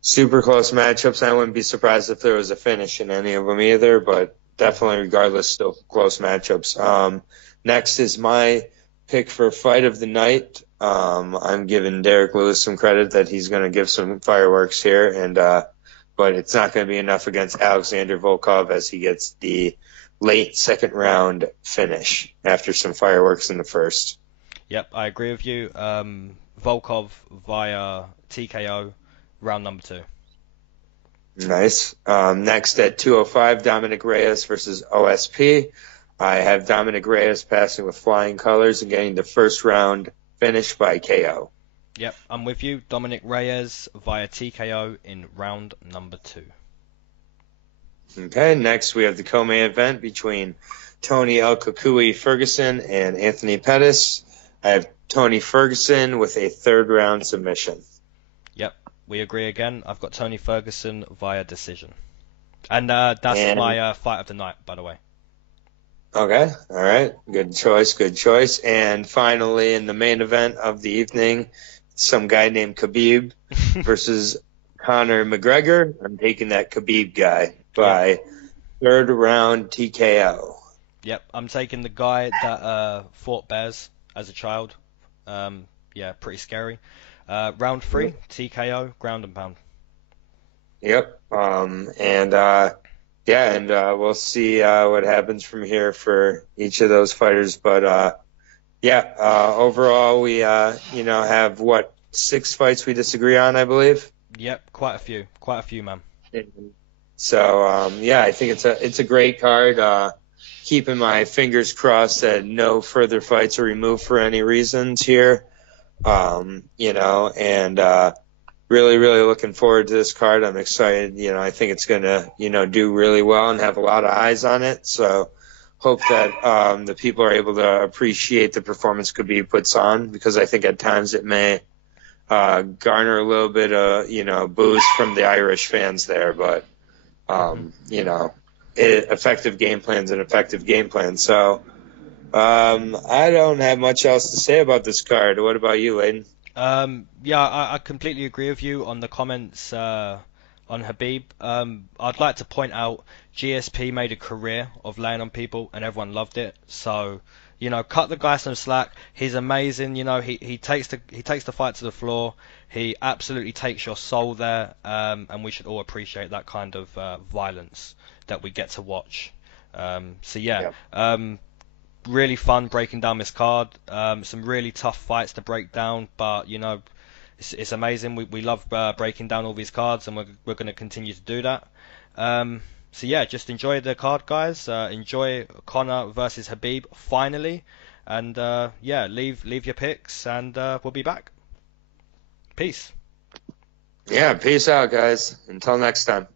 super close matchups. I wouldn't be surprised if there was a finish in any of them either, but definitely, regardless, still close matchups. Next is my pick for fight of the night. I'm giving Derek Lewis some credit that he's going to give some fireworks here, but it's not going to be enough against Alexander Volkov as he gets the late second round finish after some fireworks in the first. Yep, I agree with you. Volkov via TKO, round number 2. Nice. Next at 205, Dominic Reyes versus OSP. I have Dominic Reyes passing with flying colors and getting the first round finish by KO. Yep, I'm with you. Dominic Reyes via TKO in round number 2. Okay, next we have the co-main event between Tony El Kukui Ferguson and Anthony Pettis. I have Tony Ferguson with a third round submission. Yep, we agree again. I've got Tony Ferguson via decision. And that's my fight of the night, by the way. Okay, all right. Good choice. And finally, in the main event of the evening, some guy named Khabib versus Conor McGregor. I'm taking that Khabib guy by third round TKO. Yep, I'm taking the guy that fought bears as a child. Pretty scary. Round 3, TKO, ground and pound. Yep. We'll see what happens from here for each of those fighters. But overall, we have 6 fights we disagree on, I believe. Yep, quite a few, man. So I think it's a great card. Keeping my fingers crossed that no further fights are removed for any reasons here. Really, really looking forward to this card. I'm excited. I think it's going to, do really well and have a lot of eyes on it. So hope that the people are able to appreciate the performance Khabib puts on, because I think at times it may garner a little bit of, boost from the Irish fans there. But, effective game plan's an effective game plan. So I don't have much else to say about this card. What about you, Leyton? I completely agree with you on the comments on Khabib. I'd like to point out GSP made a career of laying on people and everyone loved it. So, cut the guy some slack. He's amazing. He takes the fight to the floor. He absolutely takes your soul there. And we should all appreciate that kind of violence that we get to watch. Really fun breaking down this card. Some really tough fights to break down, but it's amazing. We love breaking down all these cards, and we're going to continue to do that. Just enjoy the card, guys. Enjoy Conor versus Khabib finally, and leave your picks, and we'll be back. Peace. Yeah, peace out, guys. Until next time.